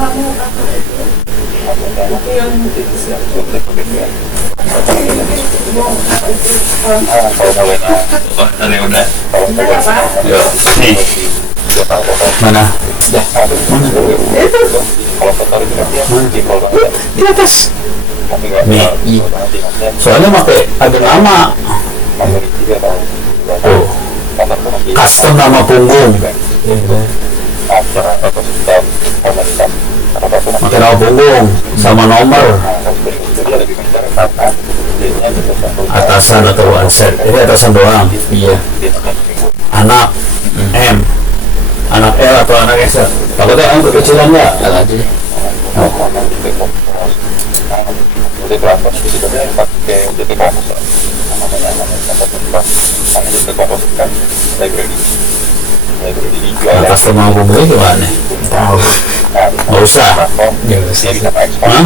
kawinnya Tadi udah. kalau Nih, mana? kalau kotor itu kan dia simpel banget Di atas. tapi nggak Nih. Soalnya pakai ada nama. Tuh, custom nama punggung. Pakai nama punggung sama nomor atasan atau one-set. Ini atasan doang. Iya. Anak M, anak L atau anak S. Takutnya M kekecilan nggak? L aja deh. Custom nama punggungnya gimana? Nggak usah. Hah?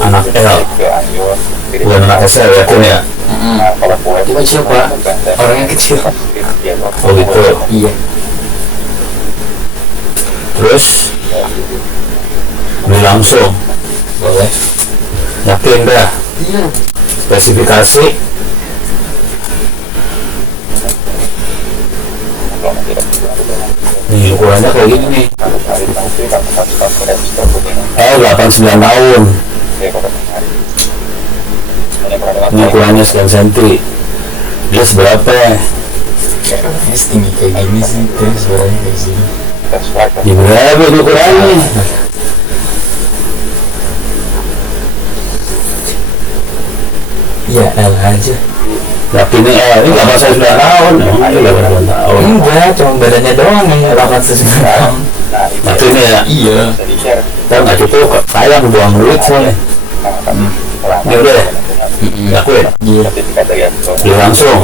Anak L, bukan anak S yakin ya? Itu kecil pak, orangnya kecil. Oh gitu. Iya. Terus beli langsung, Boleh. yakin dah. Iya. Spesifikasi nih ukurannya kayak gini nih. 89 tahun. Ini ukurannya sekian senti. Dia seberapa? Ini setinggi kayak gini sih, terus suaranya kayak sini. Di berapa ini ukurannya? Iya L aja. Yakin ini ini 89 tahun. Emang itu 89 tahun. Enggak, cuma badannya doang yang 89 tahun. Tapi ini ya, Iya. kita nggak cukup. Sayang buang duit soalnya. Ini udah ya? Yakin? Iya. Beli langsung.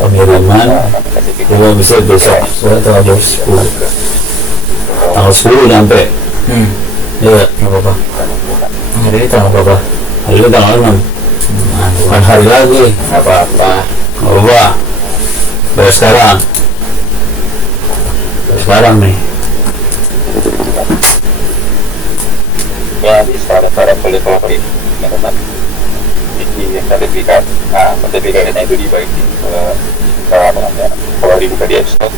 Pengiriman juga bisa besok. Soalnya tanggal 10. Tanggal 10 nyampe. Iya, nggak apa-apa. Hari ini tanggal berapa? Hari ini tanggal 6. Bukan hari lagi. Nggak apa-apa. Nggak apa-apa. Bayar sekarang. Bayar sekarang nih. Ya, di pada boleh favorit teman-teman di sertifikat. Nah, sertifikatnya itu dibagi ke apa namanya? Kalau dibuka di App Store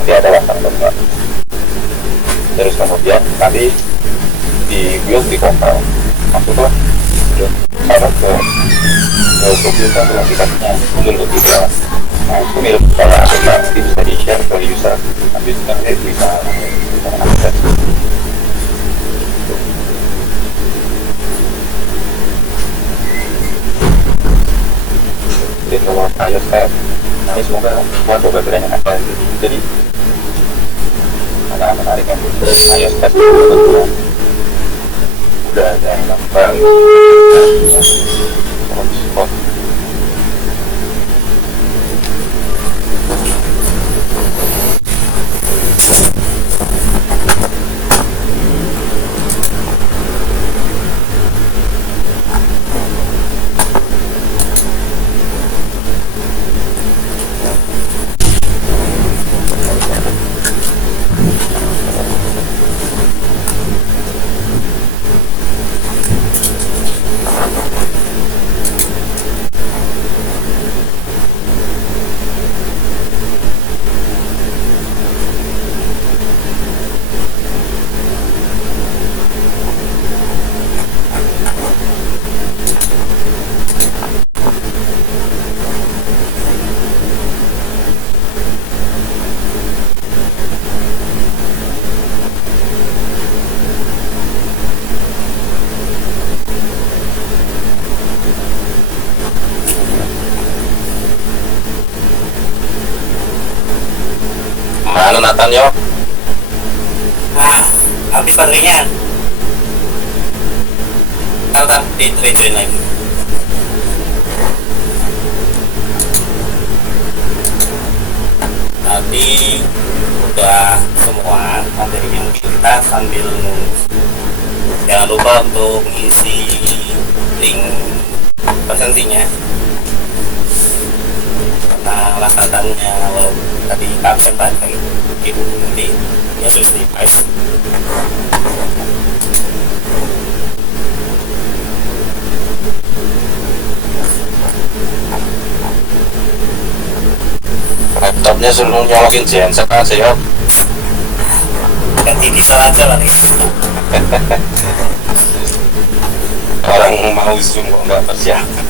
nanti ada tanggal. Terus kemudian nanti di build di kompil, maksudnya syarat ke untuk kita aplikasinya untuk kita. Nah itu mirip kalau ada nanti bisa di share ke user, habis itu nanti bisa akses. Jadi kalau iOS test, ini semoga buat coba bedanya apa. Jadi agak menarik yang iOS test udah ada yang gambar hotspot. Mana Nathan yo? Nah, habis baterainya. Ntar di-join lagi. Tadi udah semua materinya, mungkin kita sambil jangan lupa untuk ngisi link presensinya. Karena alasannya kalau tadi kapsen tadi mungkin nanti ya sudah device. Laptopnya suruh nyolokin genset aja yo. Ganti diesel aja lah nih. Orang mau zoom kok nggak persiapan.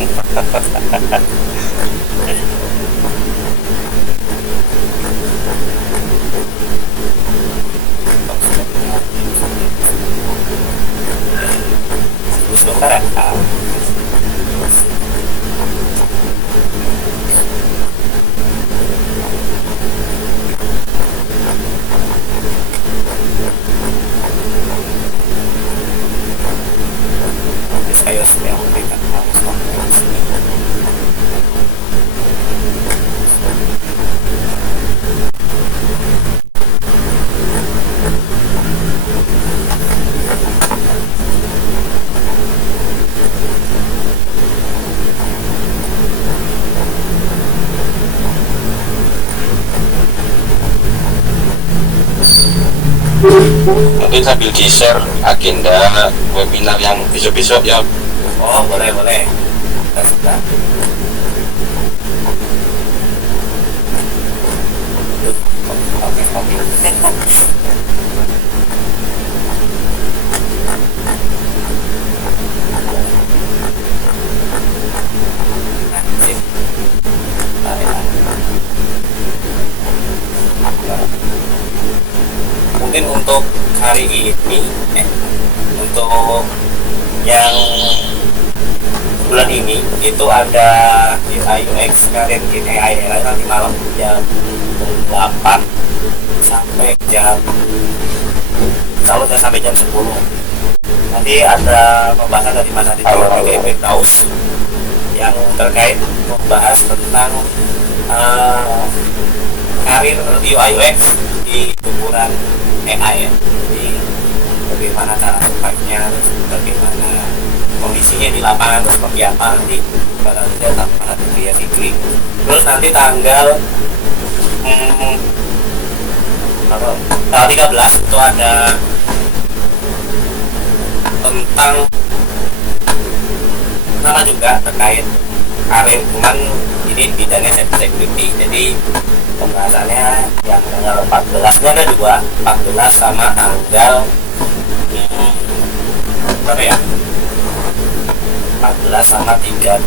Sebentar ya. Saya sedang memberikan Mungkin sambil di-share agenda webinar yang besok-besok ya. oh boleh. Sebentar. Oke. Mungkin untuk hari ini untuk yang bulan ini itu ada UI UX kalian di AI nanti malam jam 8 sampai jam sampai jam 10. Nanti ada pembahasan dari Mas Adi dari Firdaus yang terkait membahas tentang karir UI UX di ukuran AI ya. Jadi bagaimana cara tepatnya, bagaimana kondisinya di lapangan terus seperti apa nanti pada tanggal dia Fikri. Terus nanti tanggal 13 itu ada tentang nama juga terkait karir, cuman ini bidangnya security. Jadi pembahasannya yang tanggal 14 nya ada dua, 14 sama tanggal berapa ya? 14 sama 30.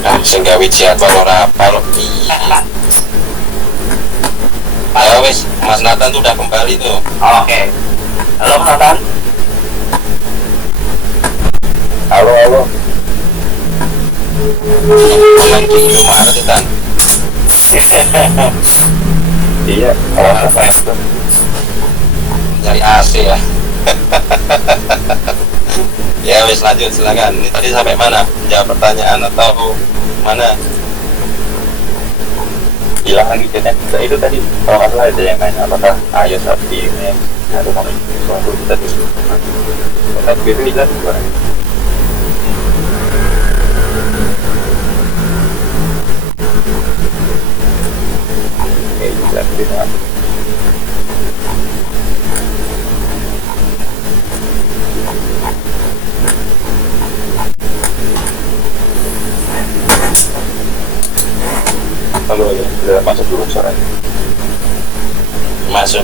Nah, sing gawe jadwal ora apal. Ya wis, Mas Nathan tuh udah kembali tuh. Oke. Halo Mas Nathan. Halo. Main di Indomaret itu kan. Iya, apa? Nyari AC ya. Ya wis lanjut silakan. Ini tadi sampai mana? Jawab pertanyaan atau mana? Hilang lagi chatnya. Itu tadi kalau nggak salah ada yang nanya apakah iOS update ini atau kamu suatu kita dulu. Tapi itu jelas gimana? Oke, jelas gitu. Halo ya, sudah masuk dulu suaranya. Masuk.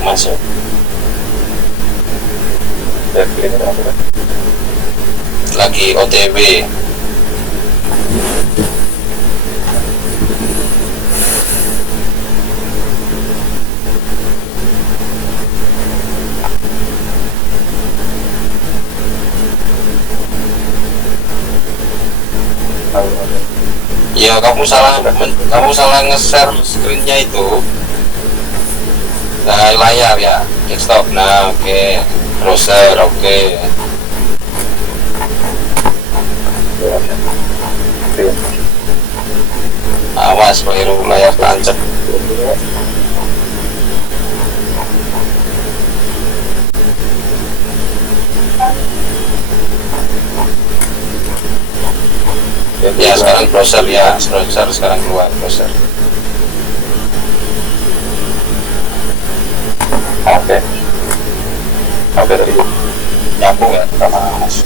Ya, ini masuk kan? Lagi OTW. Halo. Ya kamu salah nge-share screen-nya itu. Nah, layar ya, desktop. Nah, oke. Browser, oke. Awas keliru layar tancap. Ya sekarang browser ya, browser sekarang keluar browser. Oke, tadi nyambung ya sama Mas.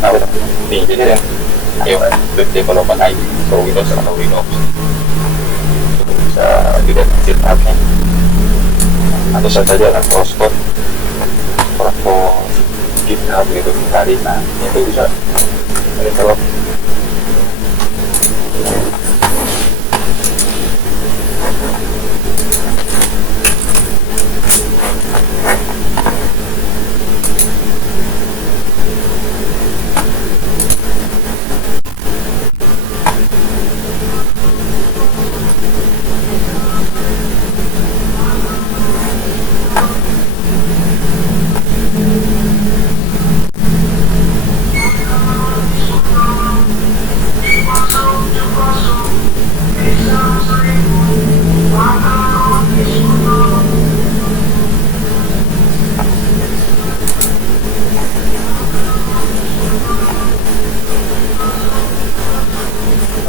Nah, udah. Nih, jadi ya, web development ID, so Windows atau Linux. Itu bisa juga kecil tabnya. Atau saja lah source code, GitHub gitu dicari. Nah, itu bisa develop.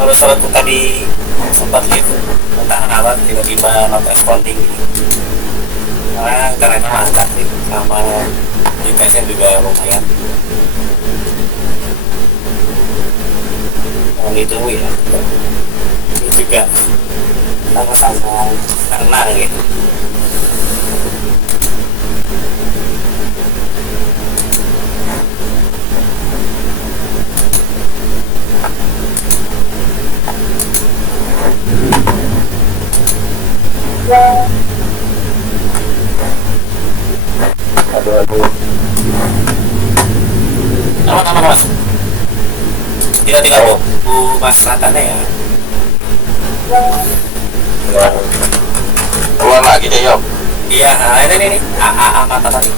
Kalau soalku tadi sempat lihat entah kenapa tiba-tiba not responding gitu. Karena internetnya mantap sih, sama GPS-nya juga lumayan. Yang itu ya, ini juga sama-sama tenang gitu. Aduh. Nama Mas. Tidak Bu Mas Nathan ya. Nah, Keluar lagi deh, Yop. Iya, ini AA mata tadi.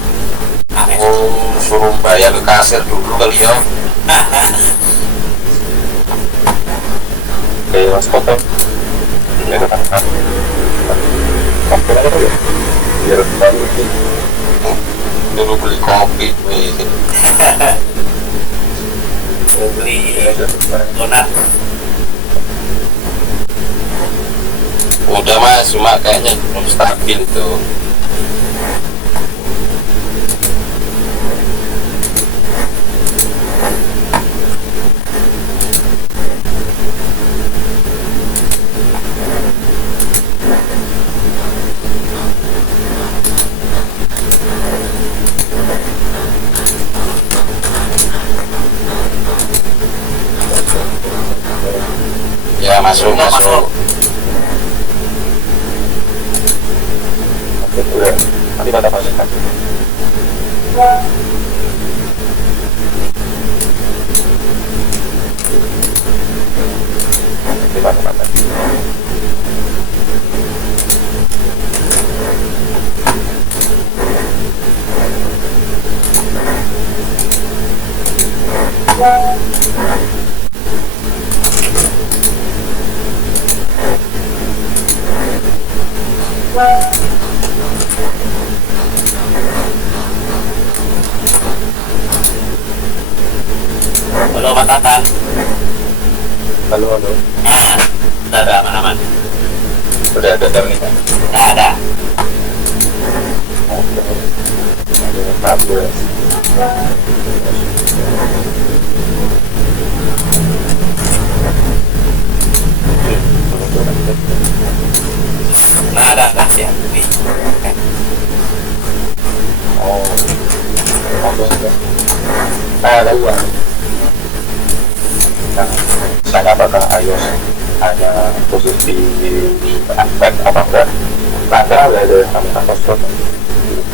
AS. Oh, suruh bayar ke kasir dulu kali, Yop. kayak mas foto. Ini ada kan. Kampung aja dulu. Biar baru ini. Dulu beli kopi nih. Beli donat. Udah Mas, cuma kayaknya belum stabil itu. Ya masuk. Udah. Nanti pada masuk kan. Di mana? Halo Mas Nathan. Halo. Udah ada aman-aman. Udah ada nih kan. Nggak ada. Oke. Nggak ada ya. Oh. Ada uang. Nah, saya apakah iOS hanya khusus di Android apa enggak? Ada sama spot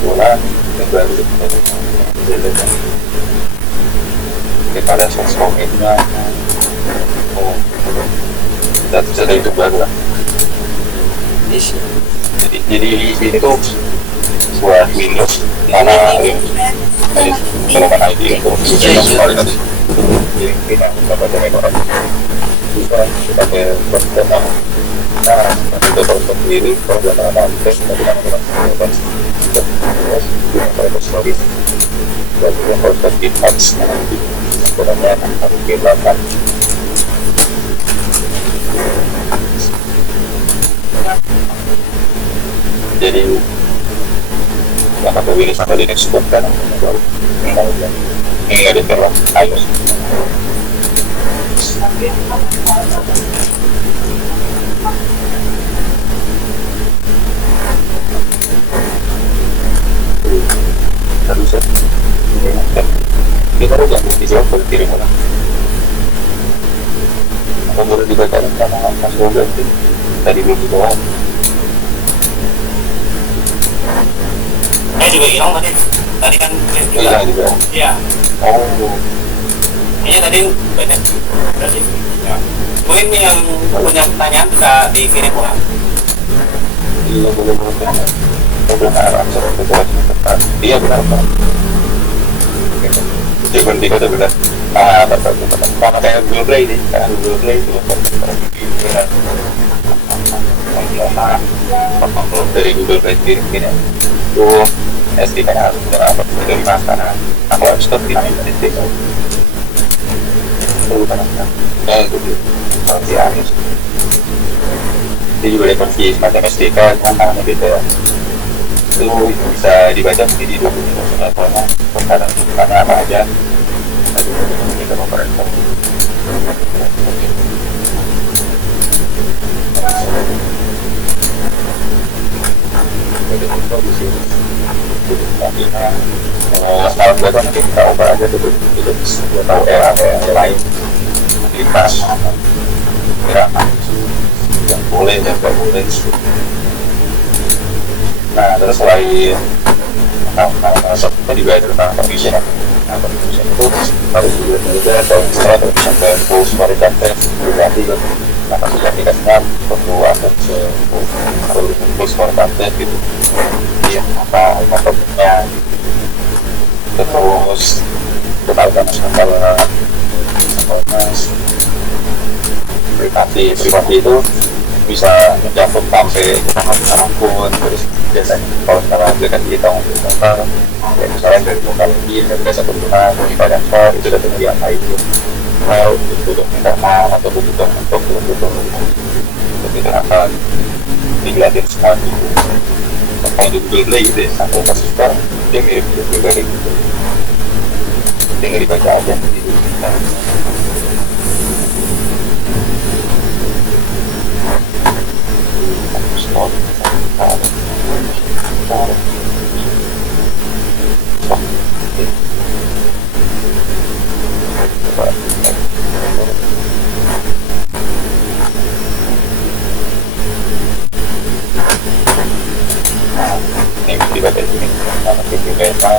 bola yang baru kita lihat sosmednya. Oh, dan sudah itu baru lah. Jadi ini tuh buat Windows mana ini menggunakan ID itu sekali tadi. Jadi kita dapat dari orang bisa pakai program. Nah, itu terus sendiri program nanti dari orang terus kita service dan juga proses GitHub nanti sebenarnya akan dilakukan. Jadi yang pakai Windows sama Linux bukan ini ada terlalu iOS. Terus kita udah dijawab berkirim orang. Apa boleh dibaca sama Mas Yoga tadi belum dijawab. Saya juga hilang tadi kan Chris juga. Iya juga. Iya. Oh, Kayaknya tadi banyak dari ya. Mungkin yang punya pertanyaan bisa dikirim ulang. iya boleh. Benar, benar. Iya benar. Jadi berhenti kata benar. Sama kayak Google Play nih, kan Google Play itu dari Google Play sendiri ini itu SDK-nya harus berapa dari mana? Aku harus seperti ini dari SDK. Bukan itu seperti ini. Dia juga ada versi semacam SDK sama gitu ya. Itu bisa dibaca sendiri di dokumen karena apa aja kita memperhatikan kalau gue kan nanti kita oper aja dulu itu gue tahu era yang lain lintas gerakan yang boleh dan gak boleh Nah, terus selain software juga ada tentang permission. Nah, permission itu harus juga atau misalnya sampai tools kualitas tes berarti nah kasus aplikasinya perlu akses perlu tools kualitas tes gitu. Iya, apa topiknya terus berkaitan masalah privasi itu bisa mencakup sampai akun terus biasanya kalau misalnya aplikasi kita untuk daftar ya misalnya dari lokal login dari jasa kebutuhan dari daftar itu datanya diapain itu mau butuh internal atau butuh untuk itu akan dijelasin semua gitu kalau di Google Play gitu ya sampai pas kita dia mirip juga kayak gitu tinggal dibaca aja gitu. Stop. Ini dibaca ini nama dibaca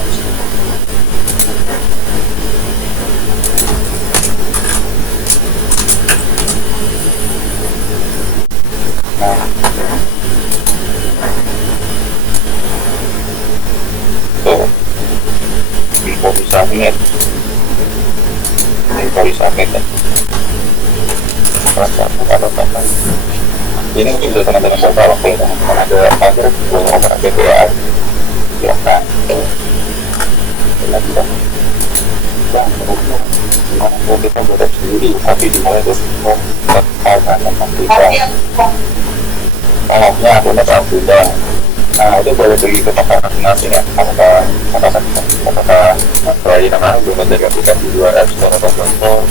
submit ini submit ini mungkin bisa teman-teman coba waktu teman-teman ada pagar nomor BPA silakan kita mau kita buat sendiri tapi dimulai terus terkait dengan kita maafnya aku tak sudah. Nah itu boleh pergi ke tempat masing-masing ya. Apakah try nama belum dari aplikasi luar App Store atau Play Store.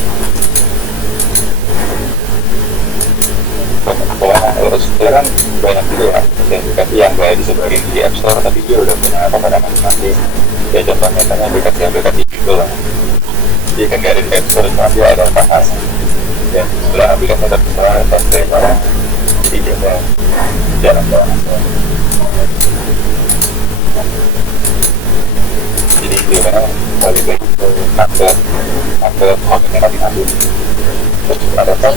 Terus sekarang banyak juga ya aplikasi yang boleh disebarin di App Store tapi dia udah punya tempat masing-masing. Ya contohnya misalnya aplikasi Google lah. Dia kan nggak ada di App Store cuma dia ada bahas. Dan setelah aplikasi tersebar pasti barang jadi dia jalan-jalan. Jadi itu memang balik lagi ke akte haknya masing-masing. Terus ada kan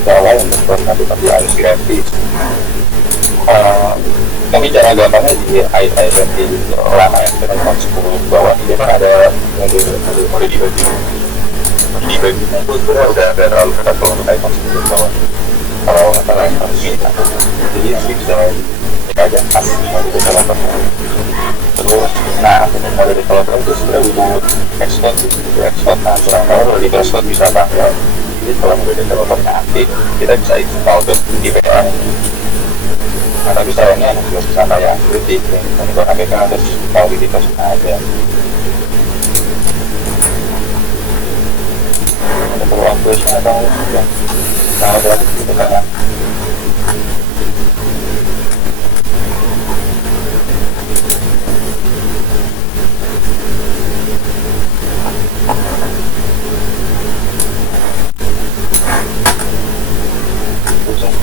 bahwa untuk koordinasi tapi harus gratis. Mungkin cara gampangnya di identity lama yang kita tahun 10 bawah ini kan ada mode dibagi. Dibagi itu udah terlalu ketat kalau untuk iPhone 10 bawah. Kalau masalah yang harus kita jadi nanti bisa aja kasih mode developer. Terus, nah untuk mode developer itu sebenarnya butuh export nah kalau di export bisa bangga. Jadi kalau mode developernya aktif kita bisa install ke DPR. Nah tapi sayangnya juga bisa kayak kritik monitor APK terus kualitas aja. Ada perlu upgrade atau ya kalau ada gitu kan ya.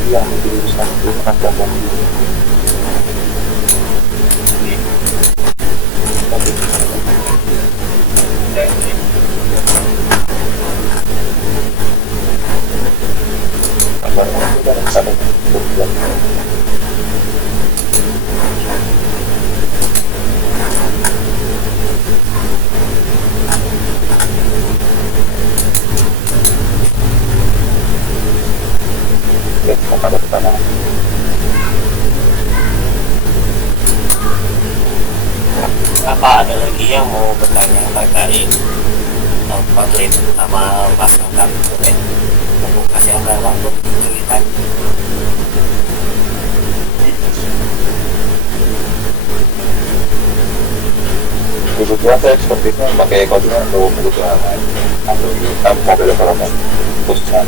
Yang bisa menggunakan apa ada lagi yang mau bertanya terkait Kotlin sama Mas Angkat boleh aku kasih Anda waktu cerita. Kebetulan saya ekspertisnya pakai Kotlin untuk kebutuhan atau mobil development khususnya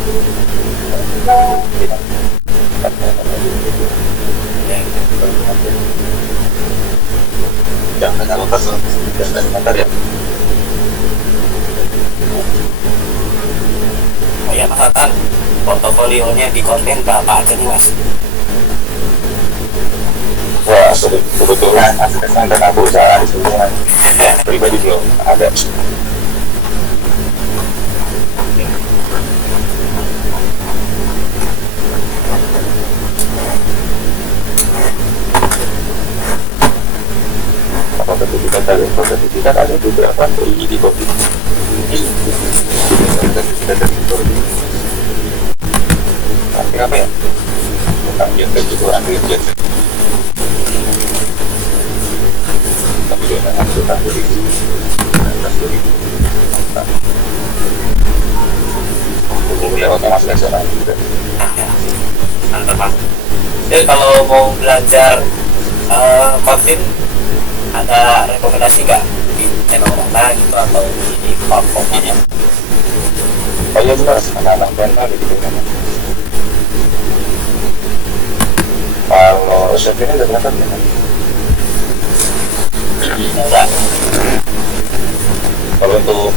Jangan komentar ya. Oh ya Mas Atan, portofolionya di Kotlin berapa aja nih Mas? Wah, kebetulan asisten dan aku usaha di sini kan. Pribadi belum ada. Sertifikat ada beberapa di kopi. Tapi apa ya? Ambil kejuruan kerja. Tapi dengan anggota polisi, lewat mas nasional juga. Mantap Mas. Jadi kalau mau belajar konten ada rekomendasi nggak di channel mana gitu atau di platformnya? Oh iya benar, anak-anak channel gitu kan. Kalau chefnya udah kelihatan ya? Enggak. Kalau untuk